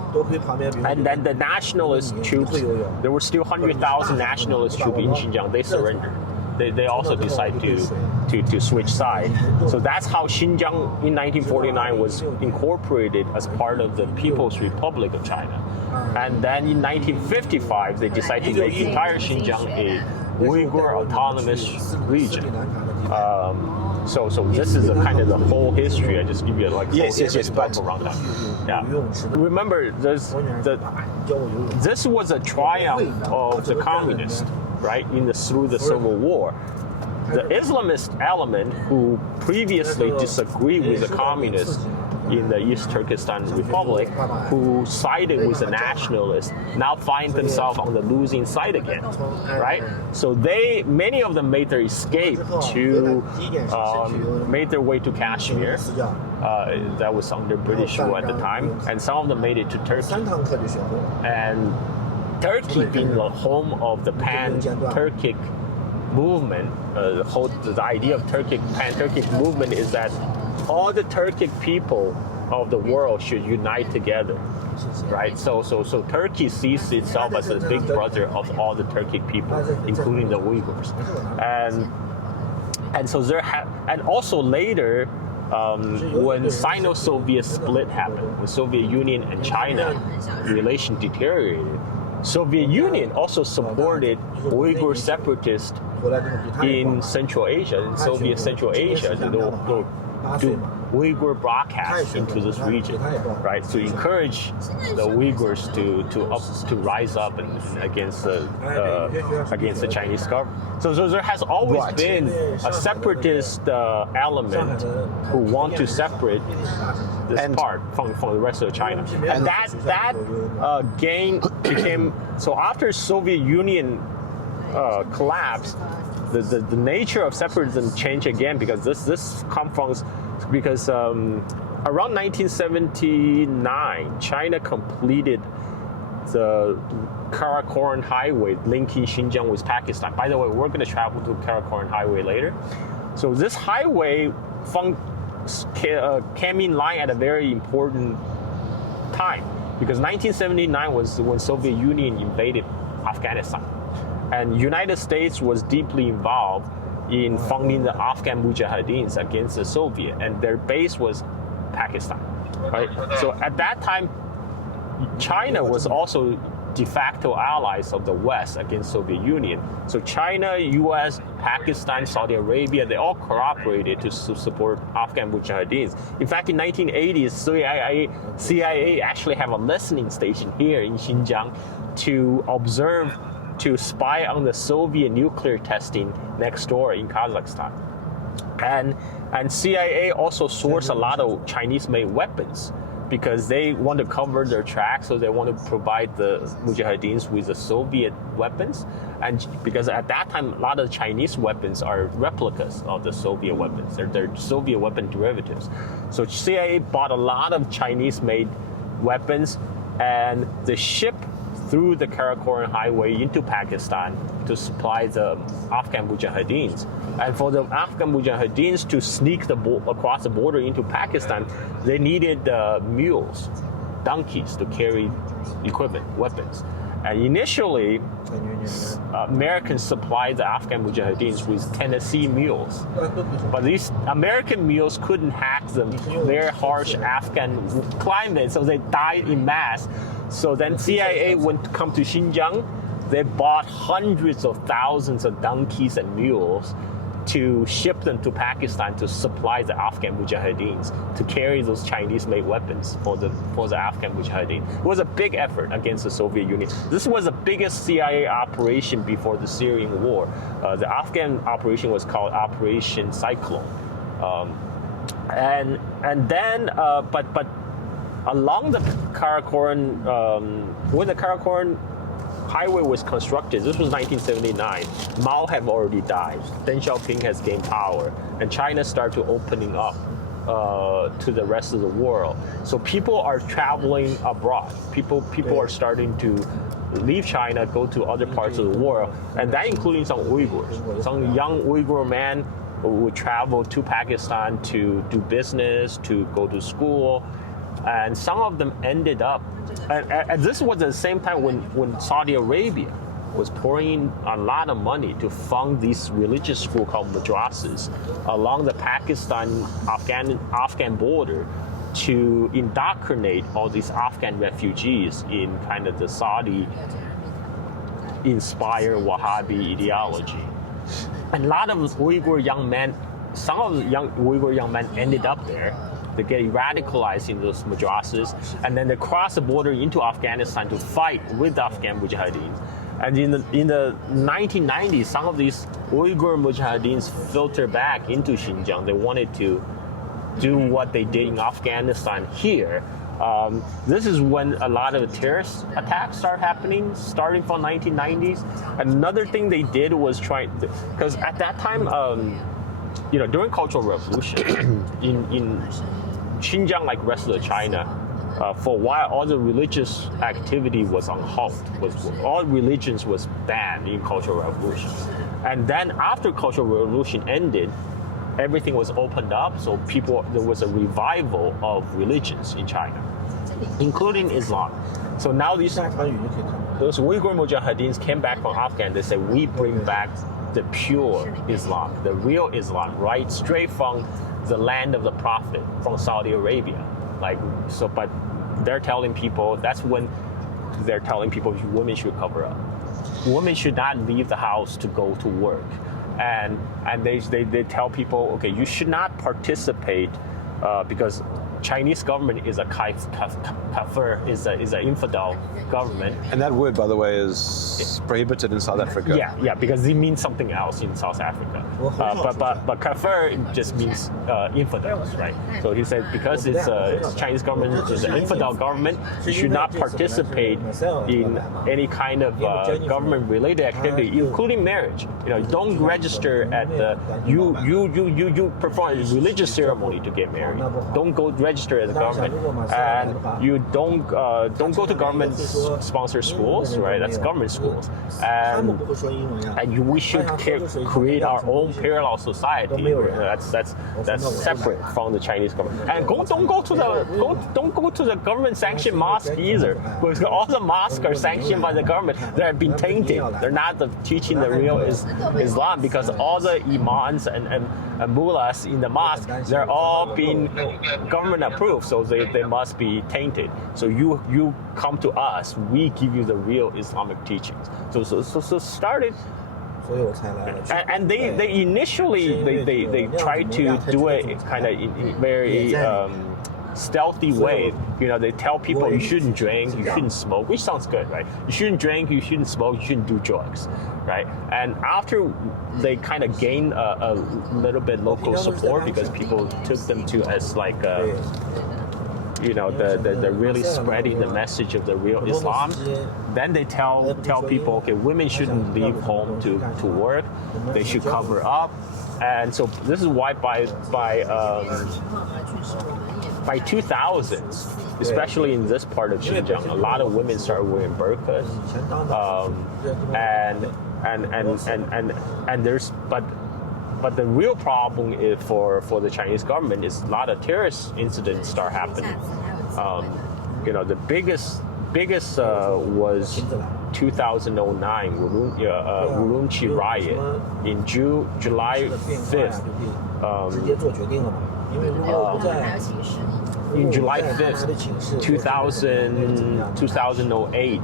And then the nationalist troops, there were still 100,000 nationalist troops in Xinjiang. They surrendered. They also decided to switch sides. So that's how Xinjiang in 1949 was incorporated as part of the People's Republic of China. And then in 1955, they decided to make the entire Xinjiang a Uyghur autonomous region. So this is a kind of the whole history. I just give you like historical rundown. Yeah. Remember, this was a triumph of the communists, right? Through the Civil War. The Islamist element who previously disagreed with the communists in the East Turkestan Republic, who sided with the nationalists, now find themselves on the losing side again, right? So many of them made their escape made their way to Kashmir. That was under British rule at the time, and some of them made it to Turkey. And Turkey being the home of the pan-Turkic movement, the idea of pan-Turkic movement is that all the Turkic people of the world should unite together, right? So Turkey sees itself as a big brother of all the Turkic people, including the Uyghurs, and so and also later. When Sino-Soviet split happened, when Soviet Union and China relation deteriorated, Soviet Union also supported Uyghur separatists in Central Asia, in Soviet Central Asia. do Uyghur broadcasts into this region, right? To encourage the Uyghurs to rise up against the Chinese government. So there has always been a separatist element who want to separate this part from the rest of China, and that gain became so after Soviet Union collapsed. The nature of separatism changed again because this comes from around 1979 China completed the Karakoram Highway linking Xinjiang with Pakistan. By the way, we're going to travel to Karakoram Highway later. So this highway came in line at a very important time because 1979 was when Soviet Union invaded Afghanistan. And United States was deeply involved in funding the Afghan Mujahideens against the Soviet, and their base was Pakistan, right? So at that time, China was also de facto allies of the West against Soviet Union. So China, US, Pakistan, Saudi Arabia, they all cooperated to support Afghan Mujahideens. In fact, in 1980s, CIA actually have a listening station here in Xinjiang to spy on the Soviet nuclear testing next door in Kazakhstan. And CIA also sourced a lot of Chinese-made weapons because they want to cover their tracks, so they want to provide the Mujahideens with the Soviet weapons. And because at that time, a lot of Chinese weapons are replicas of the Soviet weapons. They're Soviet weapon derivatives. So CIA bought a lot of Chinese-made weapons, and the ship through the Karakoram Highway into Pakistan to supply the Afghan Mujahideens. And for the Afghan Mujahideens to sneak across the border into Pakistan, they needed mules, donkeys to carry equipment, weapons. And initially, Americans supplied the Afghan Mujahideens with Tennessee mules. But these American mules couldn't hack the very harsh Afghan climate, so they died in mass. So then CIA come to Xinjiang, they bought hundreds of thousands of donkeys and mules to ship them to Pakistan to supply the Afghan Mujahideens, to carry those Chinese-made weapons for the Afghan Mujahideen. It was a big effort against the Soviet Union. This was the biggest CIA operation before the Syrian War. The Afghan operation was called Operation Cyclone. But along the Karakoram, when the Karakoram Highway was constructed, this was 1979, Mao had already died, Deng Xiaoping has gained power, and China started opening up to the rest of the world. So people are traveling abroad. People are starting to leave China, go to other parts of the world, and that including some Uyghurs. Some young Uyghur men would travel to Pakistan to do business, to go to school, and some of them ended up, and this was at the same time when Saudi Arabia was pouring in a lot of money to fund these religious schools called madrasas along the Pakistan-Afghan border to indoctrinate all these Afghan refugees in kind of the Saudi-inspired Wahhabi ideology. And a lot of Uyghur young men, some of the Uyghur young men ended up there. They get radicalized in those madrasas, and then they cross the border into Afghanistan to fight with the Afghan Mujahideens. And in the 1990s, some of these Uyghur Mujahideens filtered back into Xinjiang. They wanted to do what they did in Afghanistan here. This is when a lot of terrorist attacks start happening, starting from 1990s. Another thing they did was because at that time, during Cultural Revolution, in Xinjiang, like rest of China, for a while, all the religious activity was on halt. All religions was banned in Cultural Revolution. And then after Cultural Revolution ended, everything was opened up, so there was a revival of religions in China, including Islam. So now those Uyghur Mujahideens came back from Afghan. They said, we bring back the pure Islam, the real Islam, right? Straight from the land of the Prophet, from Saudi Arabia. But they're telling people, that's when they're telling people women should cover up. Women should not leave the house to go to work. and they tell people, okay, you should not participate because Chinese government is a kafir, is an infidel government. And that word, by the way, is prohibited in South Africa. Yeah, because it means something else in South Africa. But kafir just means infidels, right? So he said because it's Chinese government is an infidel government, you should not participate in any kind of government-related activity, including marriage. Don't register at the you perform a religious ceremony to get married. Don't go register at the government, and you don't go to government-sponsored schools, right? That's government schools, and we should create our own parallel society. That's separate from the Chinese government. And don't go to the government-sanctioned mosque either, because all the mosques are sanctioned by the government. They're been tainted. They're not teaching the real Islam, because all the imams and mullahs in the mosque, they're all being government approved, so they must be tainted. So you come to us, we give you the real Islamic teachings. So started. And they initially they tried to do it kind of in very stealthy way. They tell people you shouldn't drink, you shouldn't smoke, which sounds good, right? You shouldn't drink, you shouldn't smoke, you shouldn't do drugs, right? And after they kind of gained a little bit local support, because people took them to as like they're really spreading the message of the real Islam. Then they tell people, okay, women shouldn't leave home to work, they should cover up. And so this is why by 2000s, especially in this part of Xinjiang, a lot of women started wearing burqas, and there's but the real problem is for the Chinese government is a lot of terrorist incidents start happening. The biggest was 2009 Urumqi riot in July 5th. In July 5th, 2008,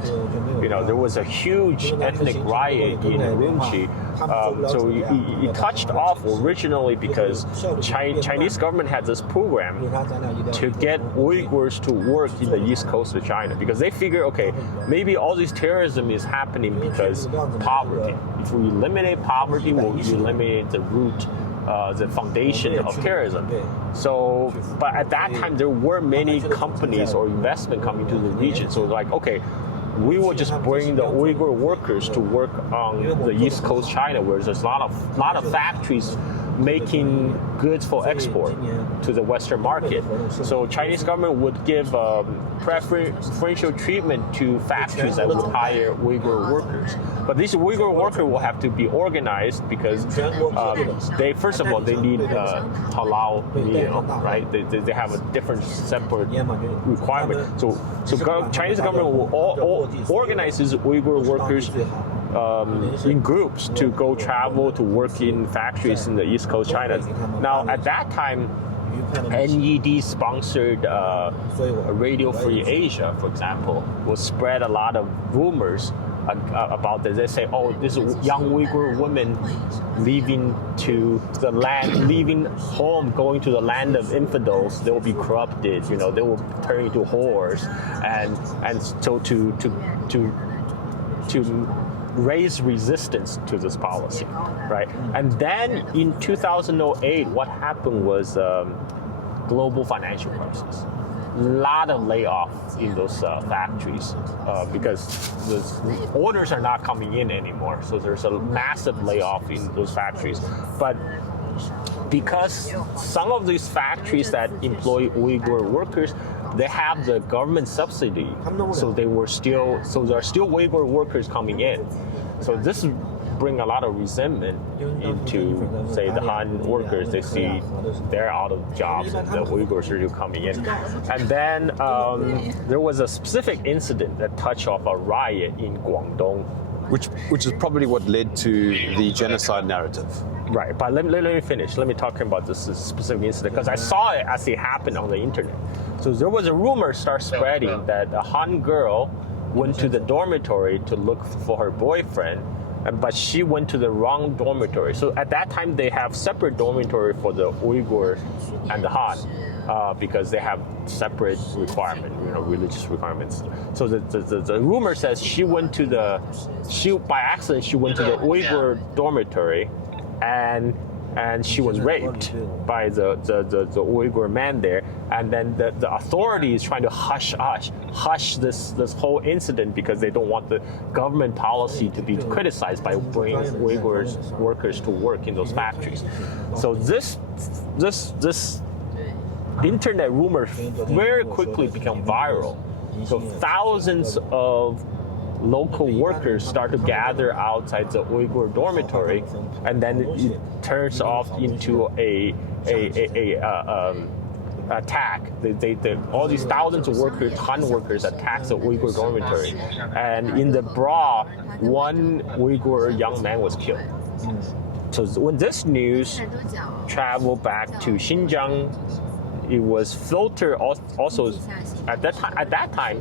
there was a huge ethnic riot in Urumqi. So it touched off originally because Chinese government had this program to get Uyghurs to work in the east coast of China, because they figure, okay, maybe all this terrorism is happening because poverty. If we eliminate poverty, we'll eliminate the root, the foundation of terrorism. So, but at that time, there were many companies or investment coming to the region. So like, okay, we will just bring the Uyghur workers to work on the east coast China, where there's a lot of factories making goods for export to the Western market. So Chinese government would give preferential treatment to factories that would hire Uyghur workers. But these Uyghur workers will have to be organized, because they first of all they need halal meal, right? They have a different separate requirement. So Chinese government will all organize these Uyghur workers in groups to go travel to work in factories in the east coast China. Now at that time, NED sponsored Radio Free Asia, for example, will spread a lot of rumors about this. They say, oh, this young Uyghur women leaving home, going to the land of infidels, they will be corrupted, they will turn into whores, and so to raise resistance to this policy, right? And then in 2008, what happened was global financial crisis. A lot of layoffs in those factories because the orders are not coming in anymore. So there's a massive layoff in those factories. But because some of these factories that employ Uyghur workers, they have the government subsidy, so there are still Uyghur workers coming in. So this bring a lot of resentment into, say, the Han workers. They see they're out of jobs and the Uyghurs are coming in. And then there was a specific incident that touched off a riot in Guangdong, which is probably what led to the genocide narrative. Right, but let me finish. Let me talk about this specific incident, because I saw it as it happened on the internet. So there was a rumor start spreading that a Han girl went to the dormitory to look for her boyfriend, but she went to the wrong dormitory. So at that time, they have separate dormitory for the Uyghur and the Han. Because they have separate requirements, religious requirements. So the rumor says by accident she went to the Uyghur dormitory, and she was raped by the Uyghur man there, and then the authority is trying to hush this whole incident because they don't want the government policy to be criticized by bringing Uyghur workers to work in those factories. So this internet rumors very quickly become viral. So thousands of local workers start to gather outside the Uyghur dormitory, and then it turns off into a attack. All these thousands of workers, Han workers, attack the Uyghur dormitory, and in the brawl, one Uyghur young man was killed. So when this news traveled back to Xinjiang, it was filtered also at that time.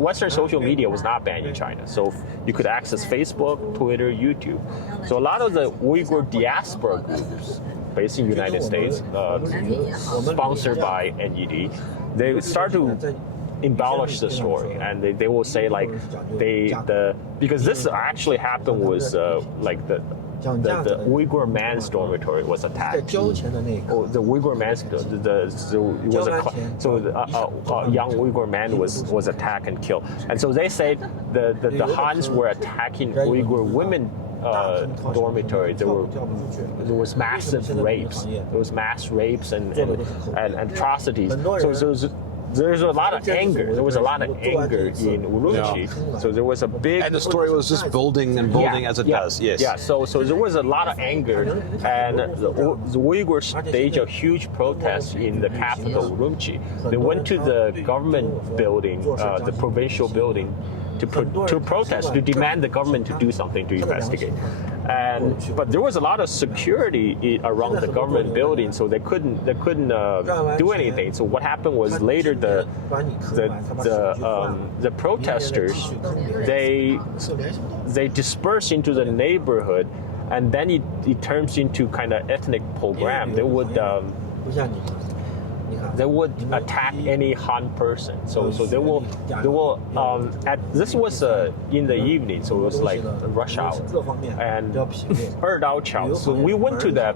Western social media was not banned in China, so you could access Facebook, Twitter, YouTube. So a lot of the Uyghur diaspora groups based in the United States, sponsored by NED, they start to embellish the story, and they will say like because this actually happened was like the Uyghur man's dormitory was attacked. The Uyghur man's a young Uyghur man was attacked and killed. And so they say the Hans were attacking Uyghur women dormitory. There was massive rapes. There was mass rapes and atrocities. So there's a lot of anger. There was a lot of anger in Urumqi. So there was a big... And the story was just building and building as it does, yes. Yeah, so there was a lot of anger, and the Uyghurs staged a huge protest in the capital, Urumqi. They went to the government building, the provincial building, to protest, to demand the government to do something to investigate. But there was a lot of security around the government building, so they couldn't do anything. So what happened was later the protesters they dispersed into the neighborhood, and then it turns into kind of ethnic pogrom. They would attack any Han person. So they will this was in the evening, so it was like rush hour and so we went to the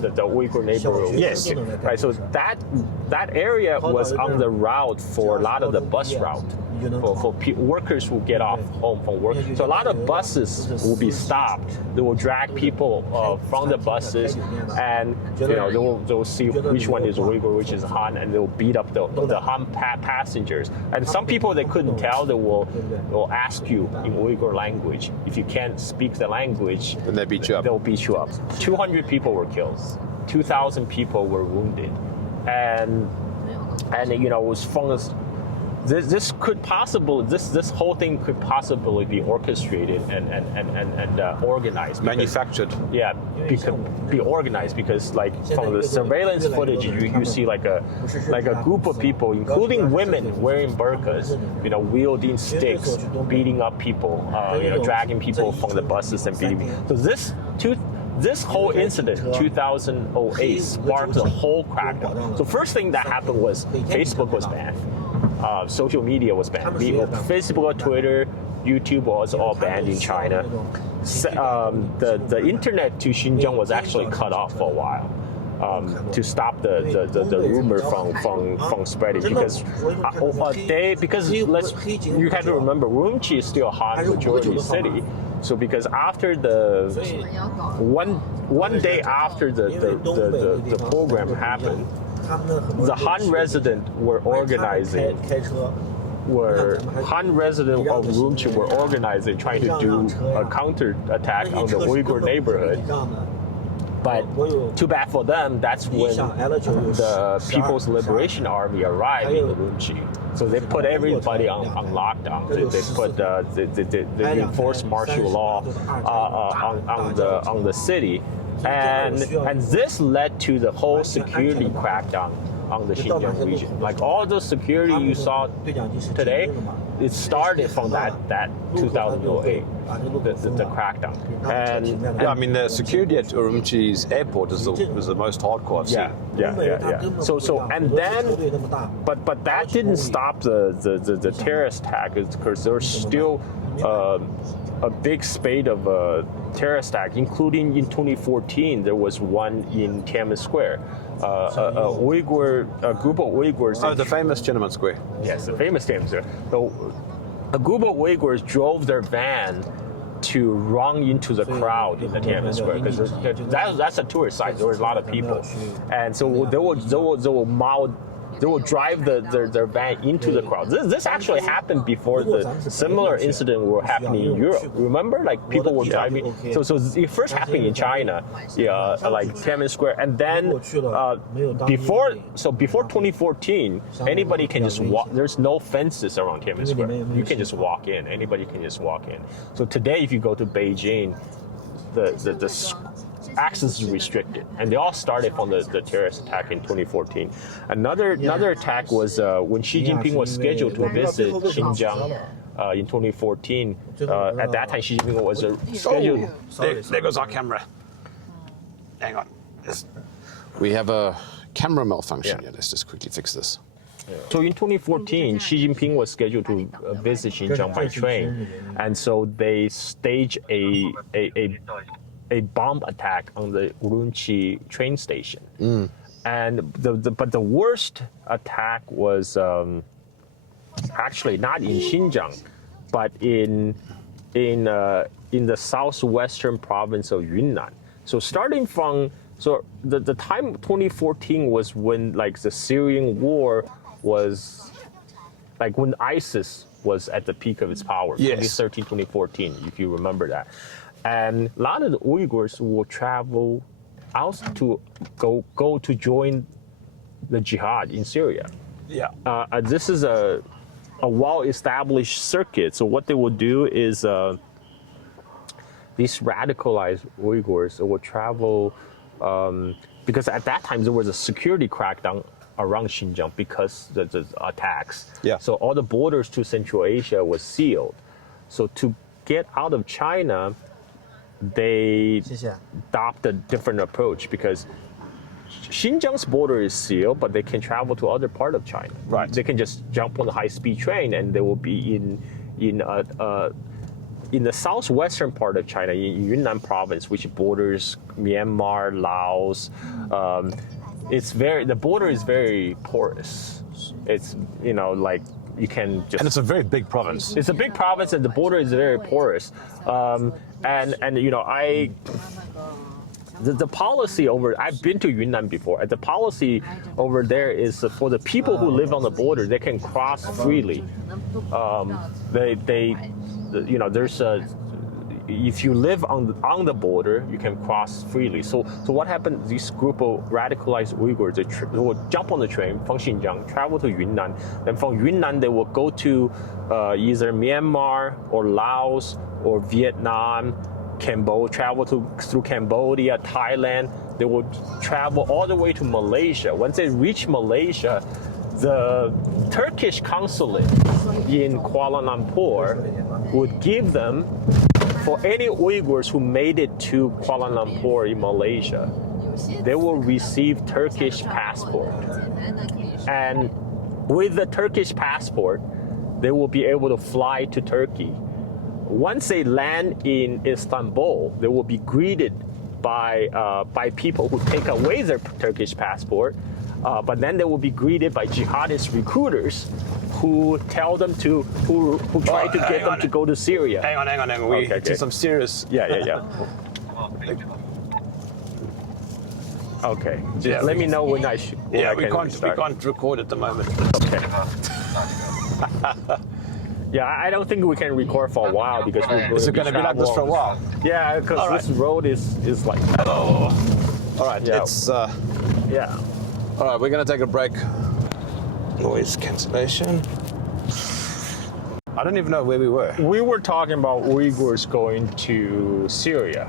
Uyghur neighborhood. Yes. Right. So that area was on the route for a lot of the bus route. For workers who get off home from work. So a lot of buses will be stopped. They will drag people from the buses, and they'll see which one is Uyghur, which is Han, and they'll beat up the Han passengers. And some people they couldn't tell, they will ask you in Uyghur language. If you can't speak the language, then they beat you up. They'll beat you up. 200 people were killed. 2,000 people were wounded, and it was from this. This whole thing could possibly be orchestrated and organized. Manufactured. Yeah, be organized because like from the surveillance footage, you see like a group of people, including women wearing burqas, wielding sticks, beating up people, dragging people from the buses and beating. So this whole incident, 2008, sparked the whole crackdown. So first thing that happened was Facebook was banned. Social media was banned. Facebook, Twitter, YouTube was all banned in China. The internet to Xinjiang was actually cut off for a while to stop the rumor from spreading because you have to remember Urumqi is still a Han majority city. So because after one day after the program happened, the Han resident were organizing. Han resident of Urumqi were organizing, trying to do a counter attack on the Uyghur neighborhood. But too bad for them. That's when the People's Liberation Army arrived in Urumqi. So they put everybody on lockdown. They enforced martial law on the city, and this led to the whole security crackdown on the Xinjiang region. Like all the security you saw today, it started from that 2008, the crackdown. And Yeah, I mean, the security at Urumqi's airport is the most hardcore I've seen. Yeah. So and then, but that didn't stop the terrorist attack because there's still a big spate of terrorist attacks, including in 2014 there was one in Tiananmen Square. A group of Uyghurs. Oh, the famous Tiananmen Square. Yes, the famous Tiananmen Square. So a group of Uyghurs drove their van to run into the crowd in the Tiananmen Square because that's a tourist site. There was a lot of people, and so they will drive their van into the crowd. This actually happened before the similar incident were happening in Europe. Remember, like people were driving. So it first happened in China, like Tiananmen Square, and then before 2014, anybody can just walk. There's no fences around Tiananmen Square. You can just walk in. Anybody can just walk in. So today, if you go to Beijing, the access is restricted, and they all started from the terrorist attack in 2014. Another attack was when Xi Jinping was scheduled to visit Xinjiang in 2014. At that time, Xi Jinping was scheduled. There goes our camera. Hang on. We have a camera malfunction. Yeah, let's just quickly fix this. So in 2014, Xi Jinping was scheduled to visit Xinjiang by train, and so they staged a bomb attack on the Urumqi train station. And but the worst attack was actually not in Xinjiang, but in the southwestern province of Yunnan. So starting from the time 2014 was when like the Syrian war was like when ISIS was at the peak of its power. Yes. 2013, 2014, if you remember that. And a lot of the Uyghurs will travel out to go to join the jihad in Syria. Yeah. This is a well-established circuit. So what they will do is these radicalized Uyghurs will travel because at that time there was a security crackdown around Xinjiang because the attacks. Yeah. So all the borders to Central Asia was sealed. So to get out of China, they adopt a different approach because Xinjiang's border is sealed, but they can travel to other part of China. Right. They can just jump on the high-speed train, and they will be in the southwestern part of China, in Yunnan province, which borders Myanmar, Laos. The border is very porous. It's like you can just. And it's a very big province. It's a big province, and the border is very porous. The policy I've been to Yunnan before. The policy over there is for the people who live on the border, they can cross freely. There's if you live on the border, you can cross freely. So what happened? This group of radicalized Uyghurs, they will jump on the train from Xinjiang, travel to Yunnan. Then from Yunnan, they will go to either Myanmar or Laos or Vietnam, travel through Cambodia, Thailand. They will travel all the way to Malaysia. Once they reach Malaysia, the Turkish consulate in Kuala Lumpur would give them, for any Uyghurs who made it to Kuala Lumpur in Malaysia, they will receive Turkish passport. And with the Turkish passport, they will be able to fly to Turkey. Once they land in Istanbul, they will be greeted by people who take away their Turkish passport, but then they will be greeted by jihadist recruiters who tell them who try to get them to go to Syria. Hang on. We did some serious. Yeah. Okay. Yeah. Let me know when I we can't record at the moment. Okay. Yeah, I don't think we can record for a while because we're Is it going to be like this for a while? Yeah, because this road is like. Oh. All right. Yeah. It's. Yeah. All right. We're going to take a break. Noise cancellation. I don't even know where we were. We were talking about Uyghurs going to Syria.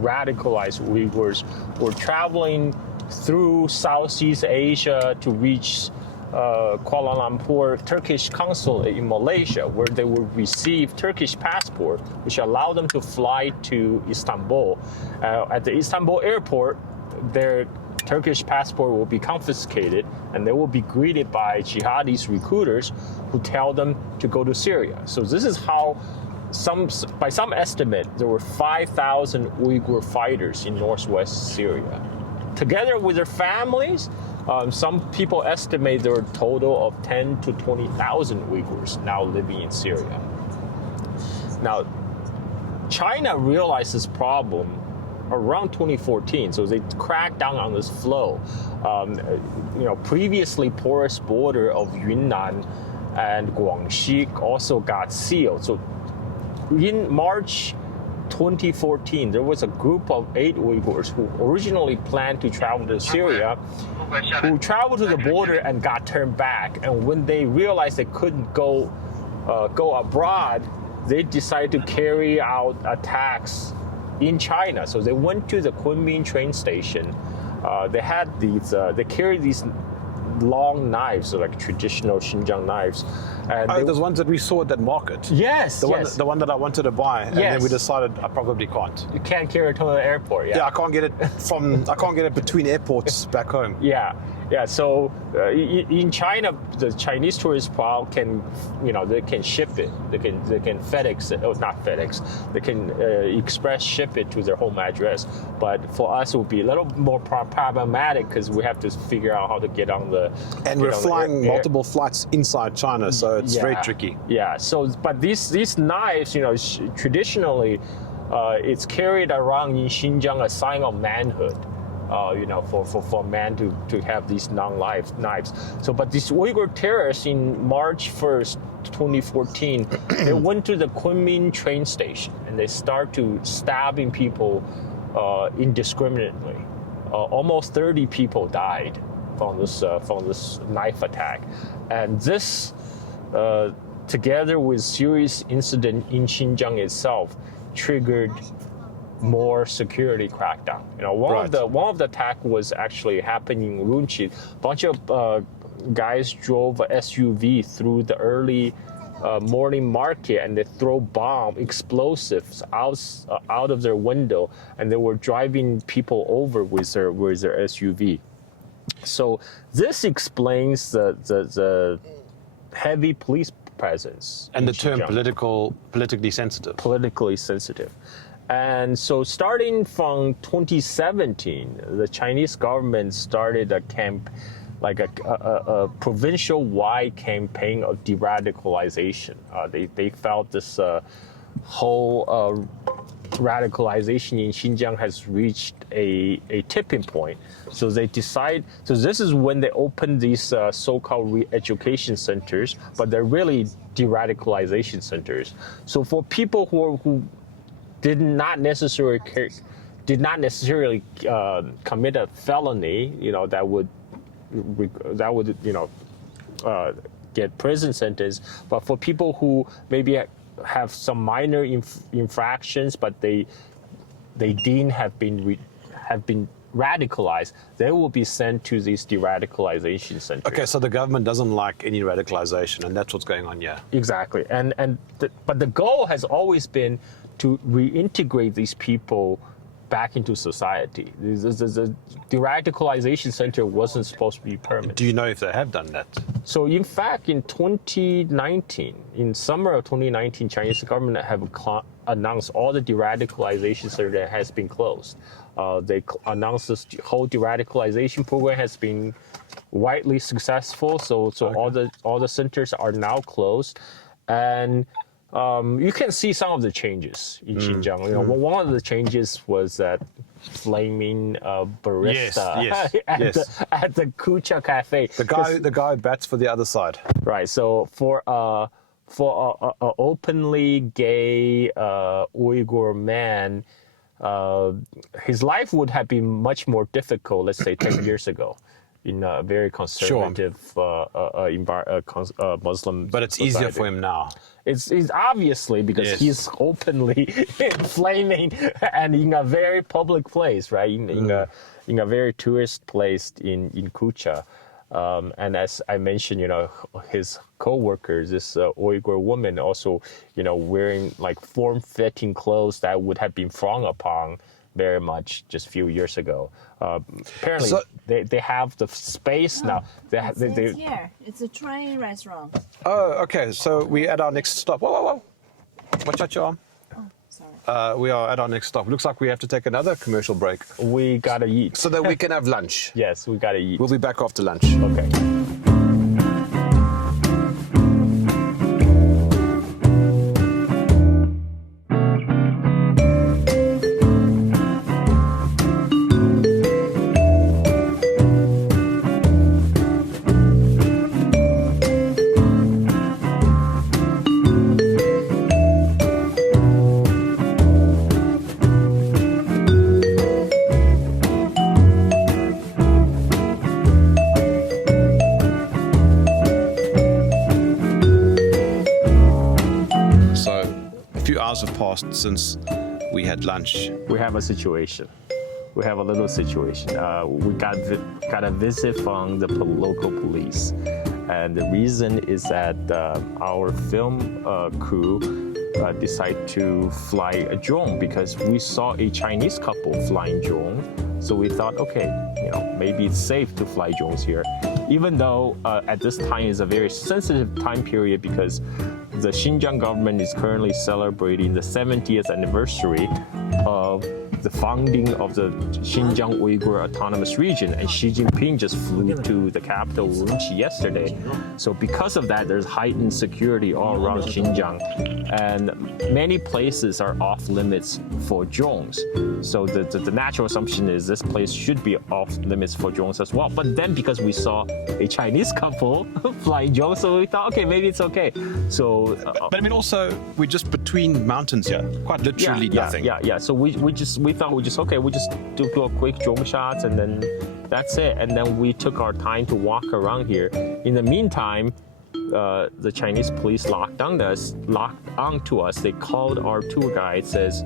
Radicalized Uyghurs were traveling through Southeast Asia to reach Kuala Lumpur Turkish consulate in Malaysia, where they will receive Turkish passport, which allow them to fly to Istanbul. At the Istanbul airport, their Turkish passport will be confiscated, and they will be greeted by jihadist recruiters who tell them to go to Syria. So this is how, by some estimate, there were 5,000 Uyghur fighters in northwest Syria. Together with their families, some people estimate there are a total of 10 to 20,000 Uyghurs now living in Syria. Now, China realized this problem around 2014, so they cracked down on this flow. Previously porous border of Yunnan and Guangxi also got sealed. So in March 2014, there was a group of 8 Uyghurs who originally planned to travel to Syria, who traveled to the border and got turned back. And when they realized they couldn't go abroad, they decided to carry out attacks in China. So they went to the Kunming train station. They carried these long knives, so like traditional Xinjiang knives. And those ones that we saw at that market. Yes, the one that I wanted to buy, and then we decided I probably can't. You can't carry it to the airport. Yeah, I can't get it between airports back home. Yeah. So in China, the Chinese tourist can ship it. They can FedEx it, or not FedEx. They can express ship it to their home address. But for us, it would be a little more problematic because we have to figure out how to get on the. And we're flying multiple flights inside China, so it's very tricky. Yeah. So, but these knives, traditionally, it's carried around in Xinjiang a sign of manhood. For man to have these knives. So, but these Uyghur terrorists in March 1st, 2014, they went to the Kunming train station and they start to stabbing people indiscriminately. Almost 30 people died from this knife attack, and this, together with serious incident in Xinjiang itself, triggered more security crackdown. One of the attack was actually happening in Runchi. A bunch of guys drove a SUV through the early morning market, and they throw explosives out of their window, and they were driving people over with their SUV. So this explains the heavy police presence and the term Xinjiang. Politically sensitive. And so starting from 2017, the Chinese government started a a provincial-wide campaign of de-radicalization. They felt this whole radicalization in Xinjiang has reached a tipping point. So they decide, so this is when they opened these so-called re-education centers, but they're really de-radicalization centers. So for people who did not necessarily commit a felony, that would get prison sentence. But for people who maybe have some minor infractions, but they deem have been radicalized, they will be sent to these de-radicalization centers. Okay, so the government doesn't like any radicalization, and that's what's going on here. Exactly, but the goal has always been to reintegrate these people back into society. The de-radicalization center wasn't supposed to be permanent. Do you know if they have done that? So in fact, in 2019, in summer of 2019, Chinese government have announced all the de-radicalization center has been closed. They announced this whole de-radicalization program has been widely successful. So okay. all the centers are now closed, and you can see some of the changes in Xinjiang. One of the changes was that flaming barista at the Kucha Cafe. The guy bats for the other side. Right. So for a openly gay Uyghur man, his life would have been much more difficult, let's say 10 years ago. in a very conservative Muslim. But it's society. easier for him now. It's obviously because he's openly flaming and in a very public place, right? In a very tourist place in Kucha. And as I mentioned, his co-workers, this Uyghur woman also, wearing like form-fitting clothes that would have been frowned upon very much just a few years ago. Apparently, they have the space now. It's here. It's a train restaurant. Oh, okay. So we at our next stop. Whoa. Watch out your arm. Oh, sorry. We are at our next stop. Looks like we have to take another commercial break. We gotta eat. So that we can have lunch. Yes, we gotta eat. We'll be back after lunch. Okay. Have passed since we had lunch. We have a situation. We have a little situation. We got a visit from the local police, and the reason is that our film crew decided to fly a drone because we saw a Chinese couple flying drone. So we thought, okay, maybe it's safe to fly drones here, even though at this time is a very sensitive time period because the Xinjiang government is currently celebrating the 70th anniversary of the founding of the Xinjiang Uyghur Autonomous Region, and Xi Jinping just flew to the capital Urumqi yesterday. So because of that, there's heightened security all around Xinjiang, and many places are off limits for drones. So the natural assumption is this place should be off limits for drones as well. But then because we saw a Chinese couple flying drones, so we thought, okay, maybe it's okay. So, but I mean, also we're just between mountains here, quite literally nothing. Yeah. So we thought we just do a quick drone shot and then that's it. And then we took our time to walk around here. In the meantime, the Chinese police locked onto us. They called our tour guide, says,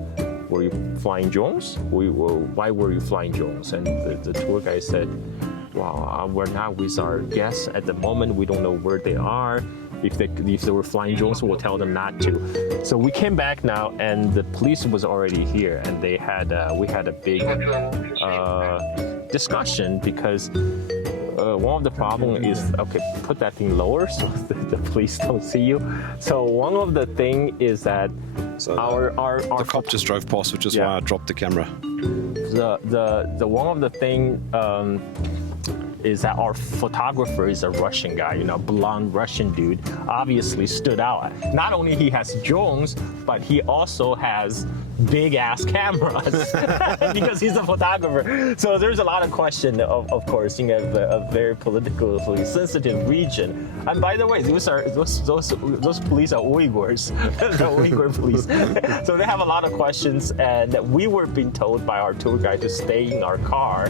"Were you flying drones? Why were you flying drones?" And the tour guide said, "Well, we're not with our guests at the moment. We don't know where they are. If they were flying drones, we'll tell them not to." So we came back now, and the police was already here, and we had a big discussion because one of the problems is, okay, put that thing lower so the police don't see you. So one of the thing is that our the cop just drove past, which is why I dropped the camera. The one of the thing is that our photographer is a Russian guy, blonde Russian dude, obviously stood out. Not only he has drones, but he also has big ass cameras because he's a photographer. So there's a lot of question, of course, in a very politically sensitive region. And by the way, those police are Uyghurs, the Uyghur police. So they have a lot of questions, and we were being told by our tour guide to stay in our car,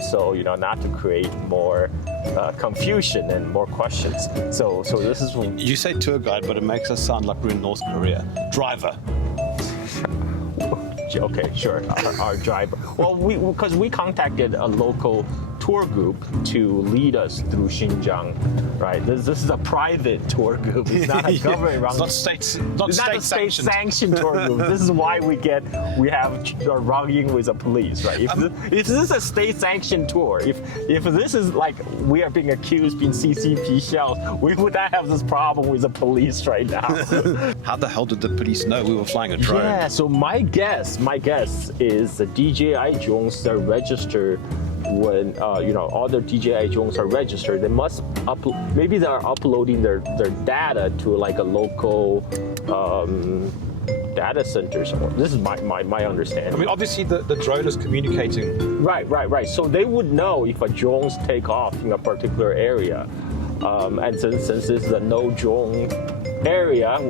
so not to create more confusion and more questions. So this is when you say tour guide, but it makes us sound like we're in North Korea. Driver. Okay, sure. Our driver. Well, because we contacted a local tour group to lead us through Xinjiang, right? This is a private tour group. It's not a government run. It's not state sanctioned tour group. This is why we have a wronging with the police, right? If this is a state sanctioned tour, if this is like we are being accused being CCP shells, we would not have this problem with the police right now. How the hell did the police know we were flying a drone? Yeah, so my guess is the DJI drones are registered when other DJI drones are registered. They must maybe they are uploading their data to like a local data center somewhere. This is my understanding. I mean, obviously the drone is communicating. Right. So they would know if a drones take off in a particular area. And since this is a no drone area,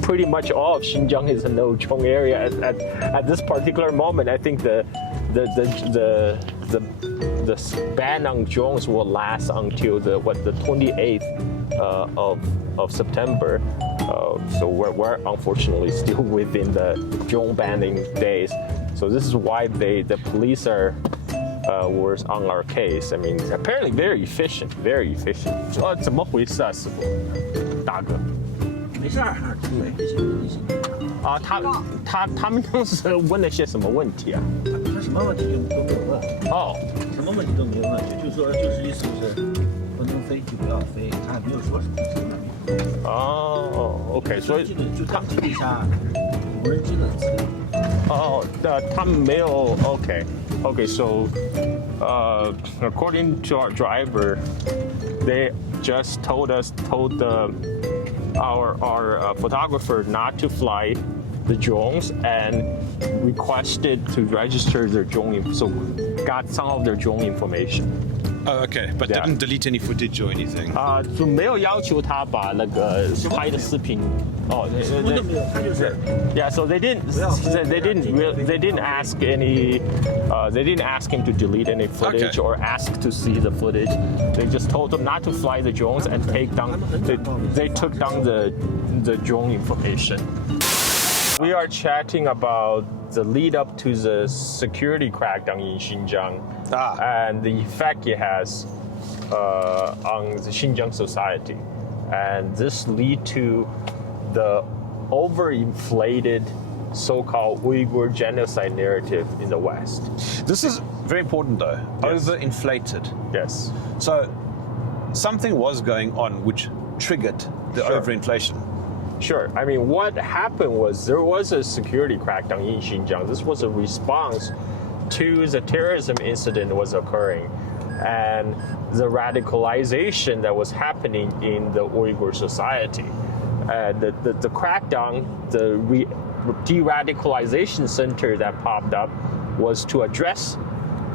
pretty much all of Xinjiang is a no drone area at this particular moment. I think the the ban on drones will last until the 28th of September. So we're unfortunately still within the drone banning days. So this is why the police was on our case. I mean, apparently very efficient, very efficient. 怎么回事啊，师傅？大哥。没事儿，他们当时问了些什么问题啊？他什么问题都没有问。哦，什么问题都没有问，就说就是意思是不能飞就不要飞，他也没有说什么。哦 ，OK， 所以就当记录一下无人机的资料。哦，他们没有 OK，so according to our driver, they just told our photographer not to fly the drones and requested to register their drone, so got some of their drone information. Oh, okay, but Yeah. didn't delete any footage or anything. 就没有要求他把那个拍的视频哦，什么都没有，他就是 Yeah, so they didn't ask any they didn't ask him to delete any footage Okay. or ask to see the footage. They just told him not to fly the drones and take down they took down the drone information. We are chatting about the lead up to the security crackdown in Xinjiang and the effect it has on the Xinjiang society. And this lead to the overinflated so-called Uyghur genocide narrative in the West. This is very important though. Yes. Overinflated. Yes. So something was going on which triggered the Sure. overinflation. Sure. I mean, what happened was there was a security crackdown in Xinjiang. This was a response to the terrorism incident was occurring and the radicalization that was happening in the Uyghur society. The crackdown, the de-radicalization center that popped up was to address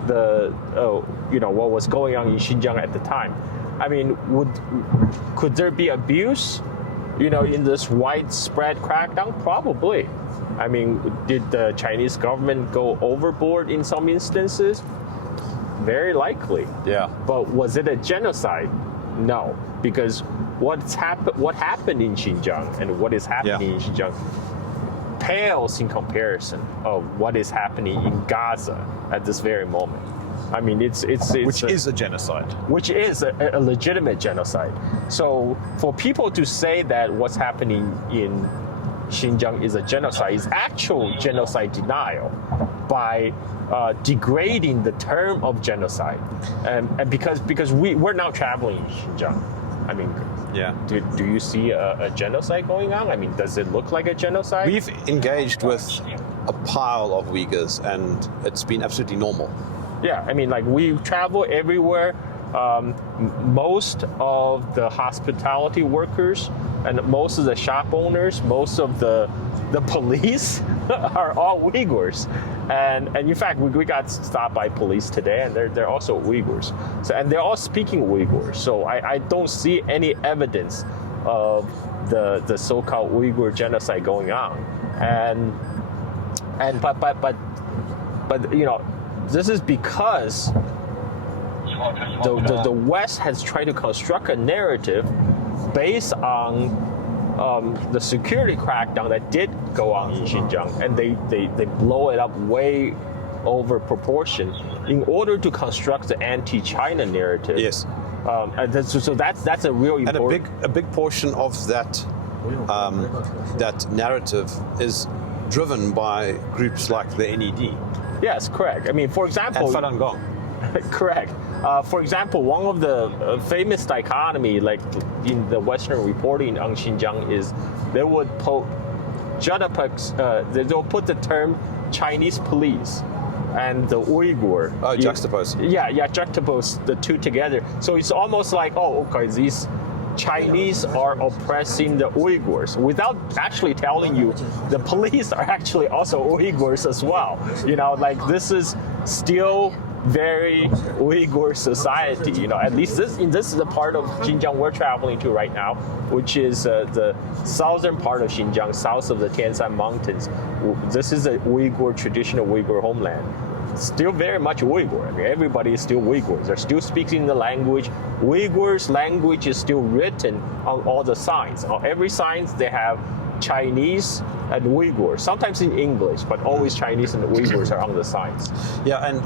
what was going on in Xinjiang at the time. I mean, could there be abuse? In this widespread crackdown? Probably. I mean, did the Chinese government go overboard in some instances? Very likely. Yeah. But was it a genocide? No, because what happened in Xinjiang and what is happening in Xinjiang pales in comparison of what is happening in Gaza at this very moment. I mean, it's Which is a genocide. which is a legitimate genocide. So for people to say that what's happening in Xinjiang is a genocide is actual genocide denial by degrading the term of genocide, and because we're now traveling in Xinjiang. I mean, Yeah. do you see a genocide going on? I mean, does it look like a genocide? We've engaged with a pile of Uyghurs and it's been absolutely normal. Yeah, I mean, like we travel everywhere. Most of the hospitality workers and most of the shop owners, most of the police are all Uyghurs. And in fact, we got stopped by police today, and they're also Uyghurs. So, and they're all speaking Uyghur. So I don't see any evidence of the so-called Uyghur genocide going on. But this is because the West has tried to construct a narrative based on the security crackdown that did go on in Xinjiang, and they blow it up way over proportion in order to construct the anti-China narrative. Yes. So that's a real important. And a big portion of that that narrative is driven by groups like the NED. Yes, correct. I mean, for example, And Falun Gong. correct. For example, one of the famous dichotomy, like in the Western reporting on Xinjiang, is they would put they'll put the term Chinese police and the Uyghur. Juxtapose. Yeah, juxtapose the two together. So it's almost like, these Chinese are oppressing the Uyghurs without actually telling you the police are actually also Uyghurs as well. This is still very Uyghur society. At least this is the part of Xinjiang we're traveling to right now, which is the southern part of Xinjiang, south of the Tianshan Mountains. This is a traditional Uyghur homeland. still very much Uyghur. I mean, everybody is still Uyghurs. They're still speaking the language. Uyghurs' language is still written on all the signs. On every sign they have Chinese and Uyghur, sometimes in English, but always Chinese and Uyghurs are on the signs. Yeah, and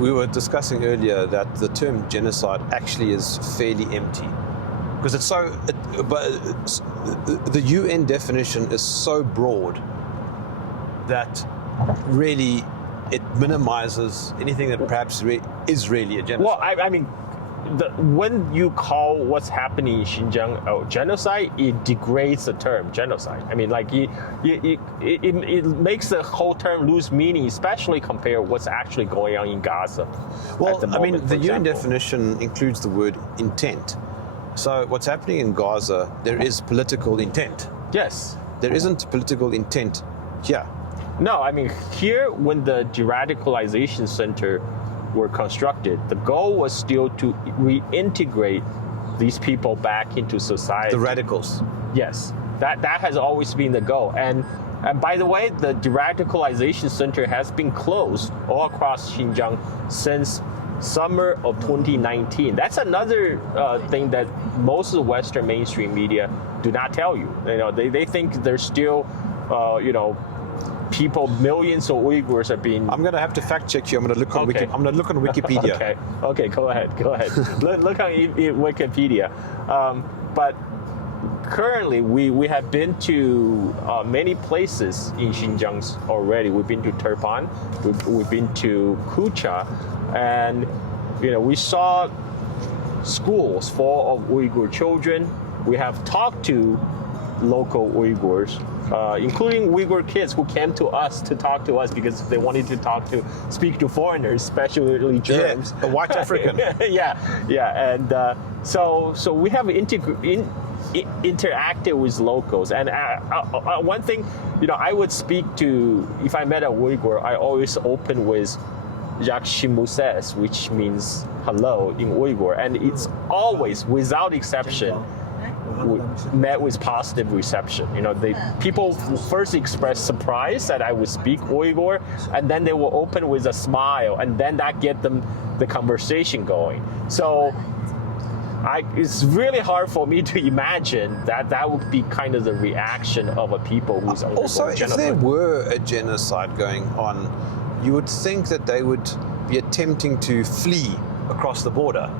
we were discussing earlier that the term genocide actually is fairly empty. Because the UN definition is so broad that really it minimizes anything that perhaps is really a genocide. Well, I mean, when you call what's happening in Xinjiang a genocide, it degrades the term genocide. I mean, like it makes the whole term lose meaning, especially compared to what's actually going on in Gaza. Well, at the I mean, moment, the for UN example. definition includes the word intent. So what's happening in Gaza, there is political intent. Yes. There isn't political intent here. No, I mean, here when the de-radicalization center were constructed, the goal was still to reintegrate these people back into society. The radicals. Yes, that has always been the goal. And by the way, the de-radicalization center has been closed all across Xinjiang since summer of 2019. That's another thing that most of the Western mainstream media do not tell you. You know, they think there's still, people, millions of Uyghurs are being. I'm going to have to fact check you. I'm going to look on Okay. I'm going to look on Wikipedia. Okay, go ahead. Look on Wikipedia. But currently, we have been to many places in Xinjiang already. We've been to Turpan, we've been to Kucha, and we saw schools full of Uyghur children. We have talked to local Uyghurs, including Uyghur kids who came to us to talk to us because they wanted to speak to foreigners, especially Germans. Yeah, a white African. yeah, and so we have interacted with locals. And one thing, I would speak to, if I met a Uyghur, I always open with Jak Shimuses, which means hello in Uyghur, and it's always, without exception, met with positive reception. People first express surprise that I would speak Uyghur, and then they will open with a smile, and then that get them the conversation going. So it's really hard for me to imagine that would be kind of the reaction of a people who's undergoing Also, if genocide. there were a genocide going on, you would think that they would be attempting to flee across the border.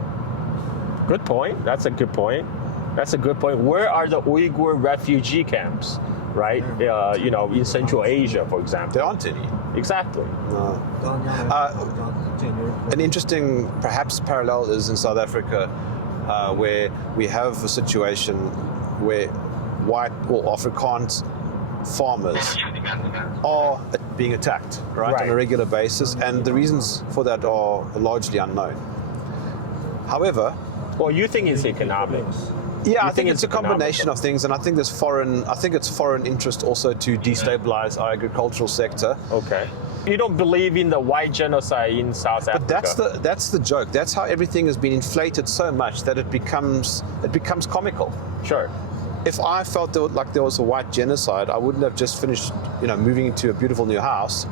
Good point. That's a good point. Where are the Uyghur refugee camps, right? In Central Asia, for example. There aren't any. Exactly. An interesting, perhaps, parallel is in South Africa, where we have a situation where white or Afrikaans farmers are being attacked, right, on a regular basis, and the reasons for that are largely unknown. However, well, you think it's economics? Yeah, I think it's a combination of things, and I think it's foreign interest also to destabilize our agricultural sector. Okay. You don't believe in the white genocide in South Africa? But that's the joke. That's how everything has been inflated so much that it becomes comical. Sure. If I felt like there was a white genocide, I wouldn't have just finished, moving into a beautiful new house.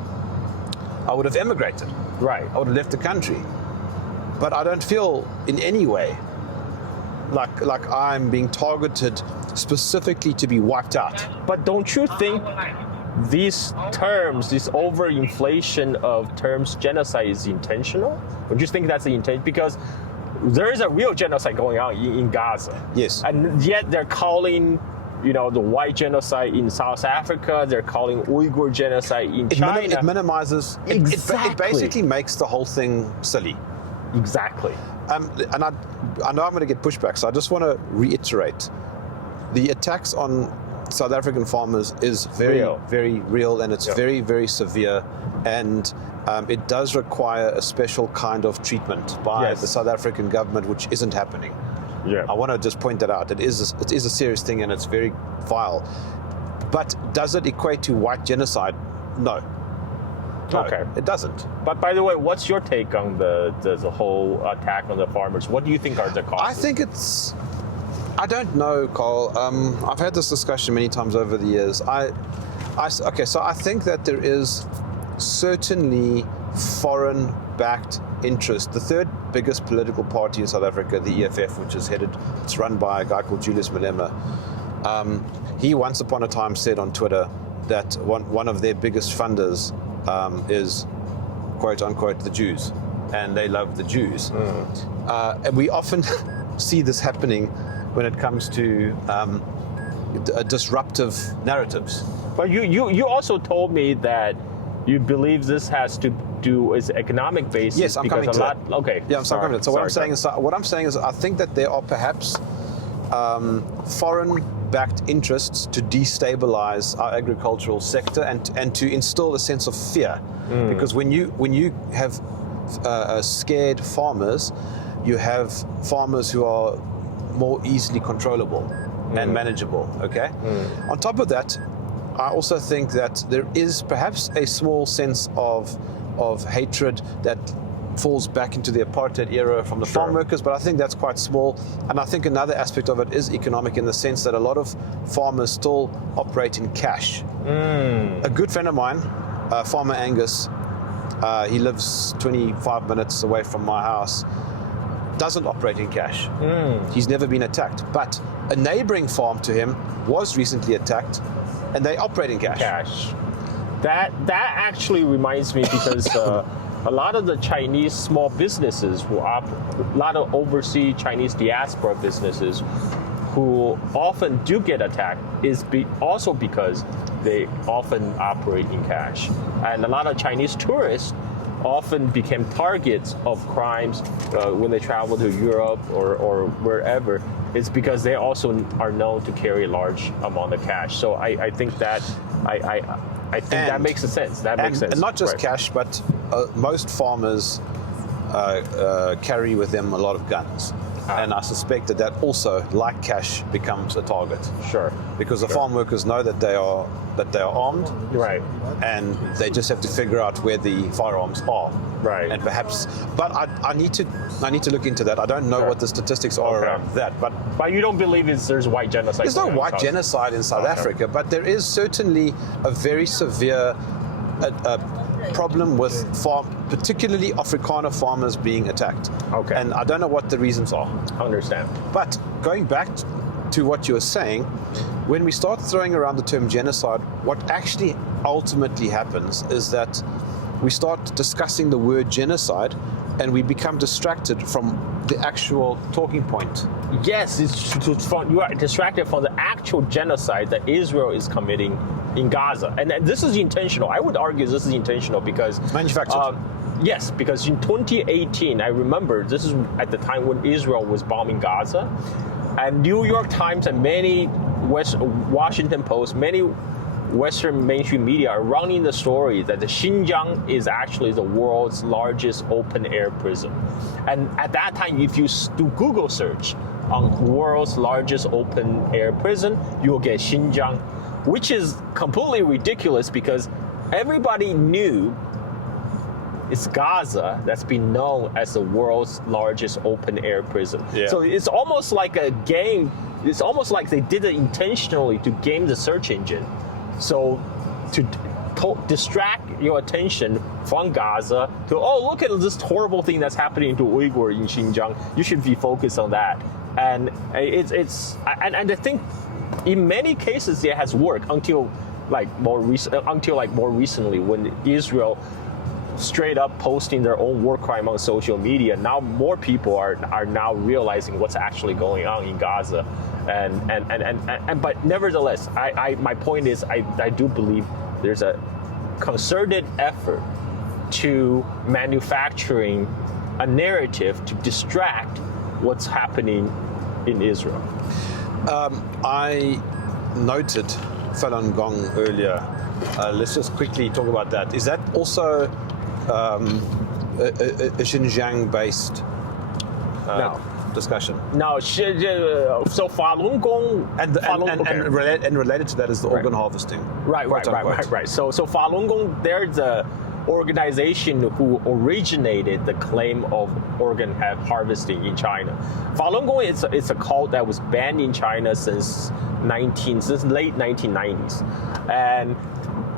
I would have emigrated. Right. I would have left the country. But I don't feel in any way like I'm being targeted specifically to be wiped out. But don't you think these terms, this overinflation of terms, genocide is intentional? Don't you think that's the intent? Because there is a real genocide going on in Gaza. Yes. And yet they're calling, the white genocide in South Africa, they're calling Uyghur genocide in China. It minimizes, Exactly. it basically makes the whole thing silly. Exactly. And I know I'm going to get pushback, so I just want to reiterate. The attacks on South African farmers is very, very real, and it's very, very severe, and it does require a special kind of treatment by the South African government, which isn't happening. Yeah. I want to just point that out. It is a serious thing, and it's very vile. But does it equate to white genocide? No. No, Okay. it doesn't. But by the way, what's your take on the whole attack on the farmers? What do you think are the causes? I don't know, Carl. I've had this discussion many times over the years. So I think that there is certainly foreign-backed interest. The third biggest political party in South Africa, the EFF, which is it's run by a guy called Julius Malema. He once upon a time said on Twitter that one of their biggest funders is, quote unquote, the Jews, and they love the Jews. And we often see this happening when it comes to disruptive narratives. But you also told me that you believe this has to do with economic basis. Yes, I'm coming to that. Okay. Yeah, I'm coming to that. So what I'm saying is I think that there are perhaps foreign-backed interests to destabilize our agricultural sector and to instill a sense of fear. Because when you have scared farmers, you have farmers who are more easily controllable and manageable. Okay. On top of that, I also think that there is perhaps a small sense of hatred that falls back into the apartheid era from the farm workers, but I think that's quite small. And I think another aspect of it is economic in the sense that a lot of farmers still operate in cash. A good friend of mine, Farmer Angus, he lives 25 minutes away from my house, doesn't operate in cash. He's never been attacked, but a neighboring farm to him was recently attacked, and they operate in cash. That actually reminds me because a lot of the Chinese small businesses a lot of overseas Chinese diaspora businesses who often do get attacked is also because they often operate in cash. And a lot of Chinese tourists often became targets of crimes when they travel to Europe or wherever. It's because they also are known to carry a large amount of cash. So I think that I think that makes sense. That makes sense. And not just cash, but most farmers carry with them a lot of guns. And I suspect that also, like cash, becomes a target. Sure. Because the farm workers know that they are armed. Right. And they just have to figure out where the firearms are. Right. And perhaps, but I need to look into that. I don't know what the statistics are around that. But you don't believe there's white genocide? There's no white genocide in South Africa, but there is certainly a very severe problem with particularly Afrikaner farmers being attacked. Okay. And I don't know what the reasons are. I understand. But going back to what you were saying, when we start throwing around the term genocide, what actually ultimately happens is that we start discussing the word genocide and we become distracted from the actual talking point. Yes, you are distracted from the actual genocide that Israel is committing in Gaza. And this is intentional. I would argue this is intentional because... It's manufactured. Yes, because in 2018, I remember this is at the time when Israel was bombing Gaza. And New York Times and many Washington Post, many Western mainstream media are running the story that the Xinjiang is actually the world's largest open-air prison. And at that time, if you do Google search on world's largest open-air prison, you will get Xinjiang, which is completely ridiculous because everybody knew it's Gaza that's been known as the world's largest open-air prison. Yeah. So it's almost like a game. It's almost like they did it intentionally to game the search engine. So to distract your attention from Gaza to, look at this horrible thing that's happening to Uyghurs in Xinjiang. You should be focused on that. And I think in many cases it has worked until more recently when Israel straight up posting their own war crime on social media. Now more people are now realizing what's actually going on in Gaza. But nevertheless, my point is I do believe there's a concerted effort to manufacturing a narrative to distract what's happening in Israel. I noted Falun Gong earlier. Let's just quickly talk about that. Is that also a Xinjiang-based discussion? No, so Falun Gong and related to that is the organ harvesting. Right. So Falun Gong, they're the organization who originated the claim of organ harvesting in China. Falun Gong it's a cult that was banned in China since late 1990s, and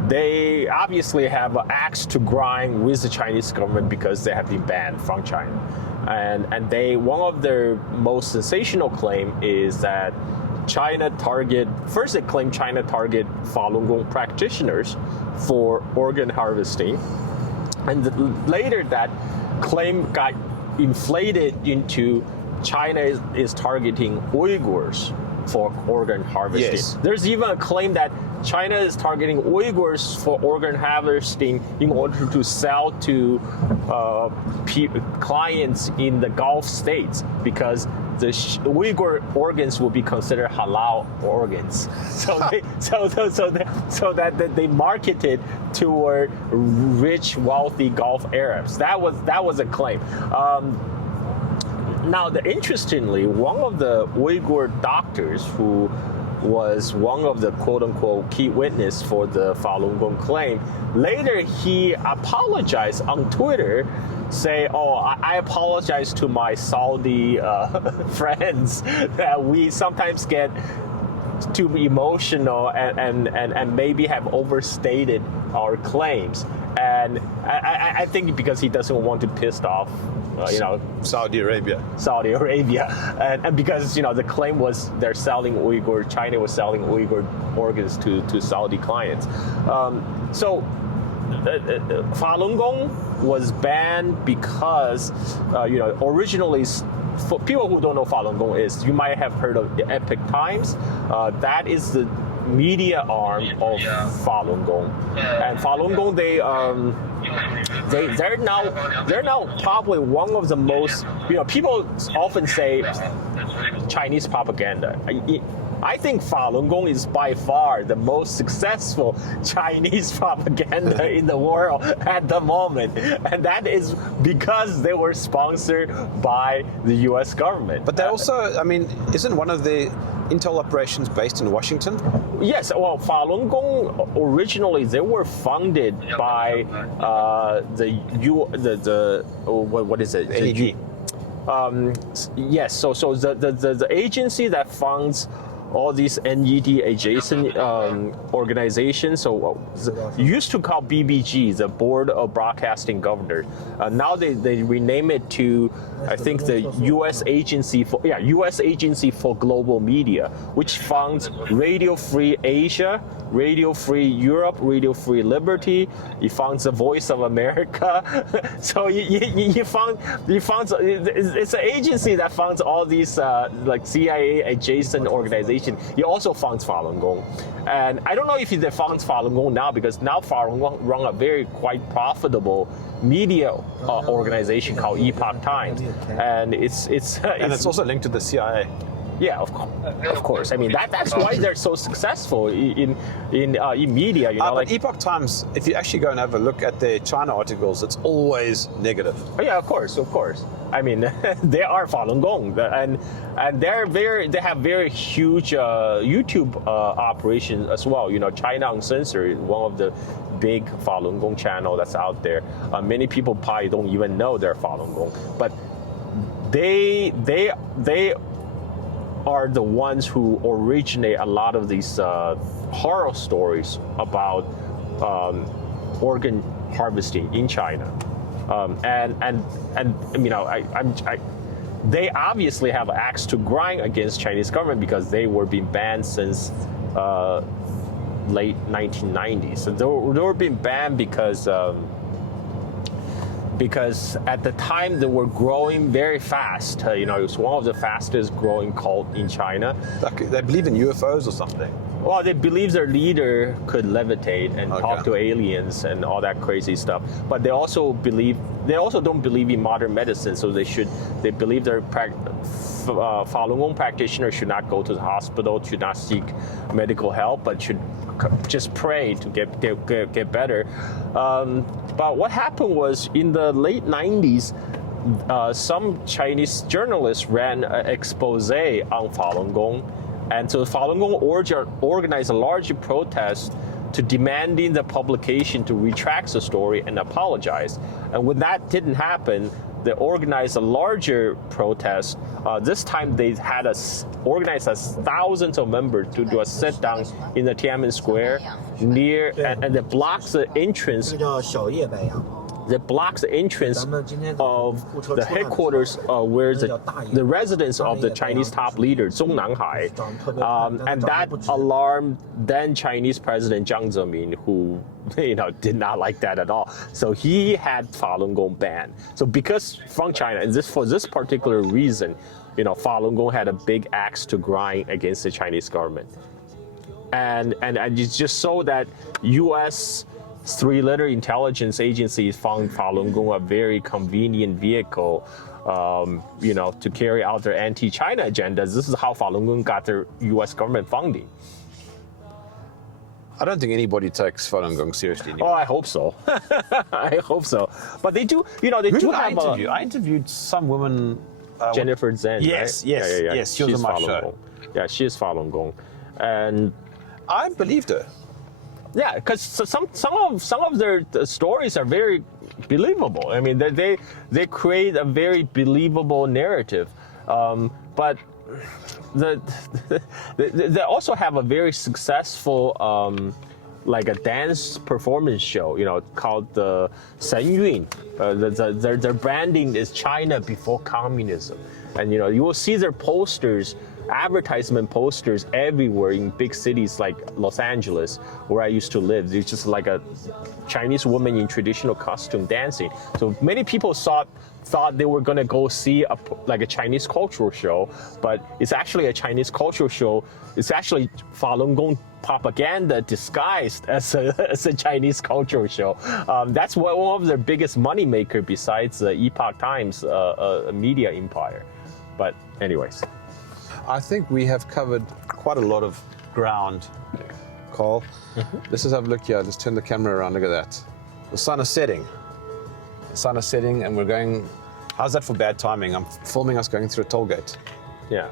they obviously have an axe to grind with the Chinese government because they have been banned from China. And one of their most sensational claim is that first they claim China target Falun Gong practitioners for organ harvesting. And later that claim got inflated into China is targeting Uyghurs for organ harvesting. Yes. There's even a claim that China is targeting Uyghurs for organ harvesting in order to sell to clients in the Gulf states because the Uyghur organs will be considered halal organs. So that they marketed toward rich, wealthy Gulf Arabs. That was a claim. Now, interestingly, one of the Uyghur doctors who was one of the quote-unquote key witness for the Falun Gong claim, later he apologized on Twitter, say, I apologize to my Saudi friends that we sometimes get too emotional and maybe have overstated our claims. And I think because he doesn't want to piss off, Saudi Arabia, and because the claim was China was selling Uyghur organs to Saudi clients. So Falun Gong was banned because originally. For people who don't know Falun Gong is, you might have heard of the Epoch Times. That is the media arm of Falun Gong, and Falun Gong they're now probably one of the most people often say Chinese propaganda. I think Falun Gong is by far the most successful Chinese propaganda in the world at the moment. And that is because they were sponsored by the US government. But they also, isn't one of the intel operations based in Washington? Yes, well, Falun Gong originally they were funded by what is it? NED. Yes, so the agency that funds all these NED adjacent organizations, so used to call BBG, the Board of Broadcasting Governors. Now they rename it to, I think, the U.S. Agency for Global Media, which funds Radio Free Asia, Radio Free Europe, Radio Free Liberty. It funds the Voice of America. So you found it's an agency that funds all these like CIA adjacent organizations. He also funds Falun Gong, and I don't know if he funds Falun Gong now because now Falun Gong run a quite profitable media organization called Epoch Times, and it's also linked to the CIA. Yeah, of course. That's why they're so successful in media. But Epoch Times, if you actually go and have a look at their China articles, it's always negative. Oh, yeah, of course. They are Falun Gong, and they have very huge YouTube operations as well. China Uncensored, one of the big Falun Gong channel that's out there. Many people probably don't even know they're Falun Gong, but they are the ones who originate a lot of these horror stories about organ harvesting in China, they obviously have an axe to grind against Chinese government because they were being banned since late 1990s. So they were being banned because at the time they were growing very fast. It was one of the fastest growing cult in China. They believe in UFOs or something. Well, they believe their leader could levitate and talk to aliens and all that crazy stuff. But they also don't believe in modern medicine. So they believe their Falun Gong practitioners should not go to the hospital, should not seek medical help, but should just pray to get better. But what happened was in the late 90s, some Chinese journalists ran an expose on Falun Gong. And so Falun Gong organized a large protest to demanding the publication to retract the story and apologize. And when that didn't happen, they organized a larger protest. This time they had organized thousands of members to do a sit down in the Tiananmen Square near, and it blocks the entrance. 这个叫小叶白杨。 That blocks the entrance of the headquarters where the residence of the Chinese top leader Zhong Nanhai, and that alarmed then Chinese President Jiang Zemin, who did not like that at all. So he had Falun Gong banned. So because from China, and for this particular reason, Falun Gong had a big axe to grind against the Chinese government, and it's just so that U.S. three-letter intelligence agencies found Falun Gong a very convenient vehicle, to carry out their anti-China agendas. This is how Falun Gong got their U.S. government funding. I don't think anybody takes Falun Gong seriously anymore. Oh, I hope so. I hope so. But they do, they Who do did I have interview? I interviewed some woman. Jennifer Zhen, Yes, right? yes, yeah. yes. She was She's on my Falun show. Gong. Yeah, she is Falun Gong, and I believed her. yeah, because some of their stories are very believable. I mean, they create a very believable narrative, but they also have a very successful like a dance performance show, called the Sen Yun. Their branding is China before communism, and you will see their posters. Advertisement posters everywhere in big cities like Los Angeles, where I used to live. It's just like a Chinese woman in traditional costume dancing. So many people thought they were gonna go see a Chinese cultural show, but it's actually a Chinese cultural show. It's actually Falun Gong propaganda disguised as a Chinese cultural show. That's one of their biggest moneymaker besides the Epoch Times media empire. But anyways. I think we have covered quite a lot of ground, Carl. Let's just have a look here. Let's turn the camera around. Look at that. The sun is setting. The sun is setting, and we're going. How's that for bad timing? I'm filming us going through a toll gate. Yeah.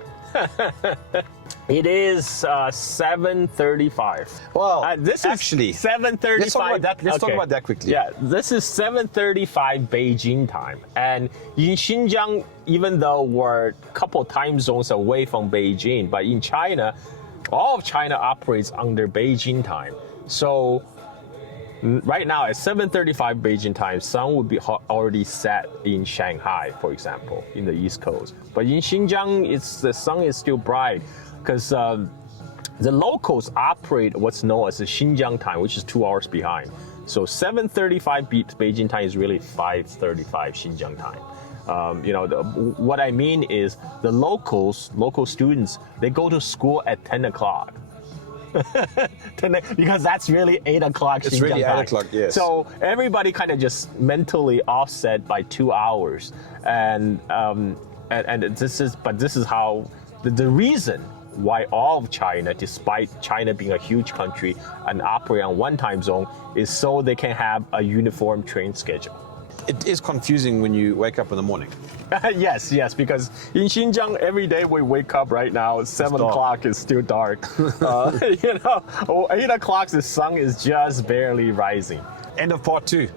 It is 7:35. Well, this actually, is 7:35. Let's talk about that. Let's talk about that quickly. Yeah, this is 7:35 Beijing time, and in Xinjiang, even though we're a couple time zones away from Beijing, but in China, all of China operates under Beijing time. So right now at 7:35 Beijing time, sun would be already set in Shanghai, for example, in the East Coast. But in Xinjiang, the sun is still bright because the locals operate what's known as the Xinjiang time, which is 2 hours behind. So 7:35 Beijing time is really 5:35 Xinjiang time. What I mean is the local students, they go to school at 10 o'clock. Because that's really 8 o'clock. It's really 8 o'clock, yes. So everybody kind of just mentally offset by 2 hours, and this is how the reason why all of China, despite China being a huge country and operate on one time zone, is so they can have a uniform train schedule. It is confusing when you wake up in the morning. Yes, because in Xinjiang, every day we wake up right now, 7 o'clock is still dark. 8 o'clock, the sun is just barely rising. End of part 2.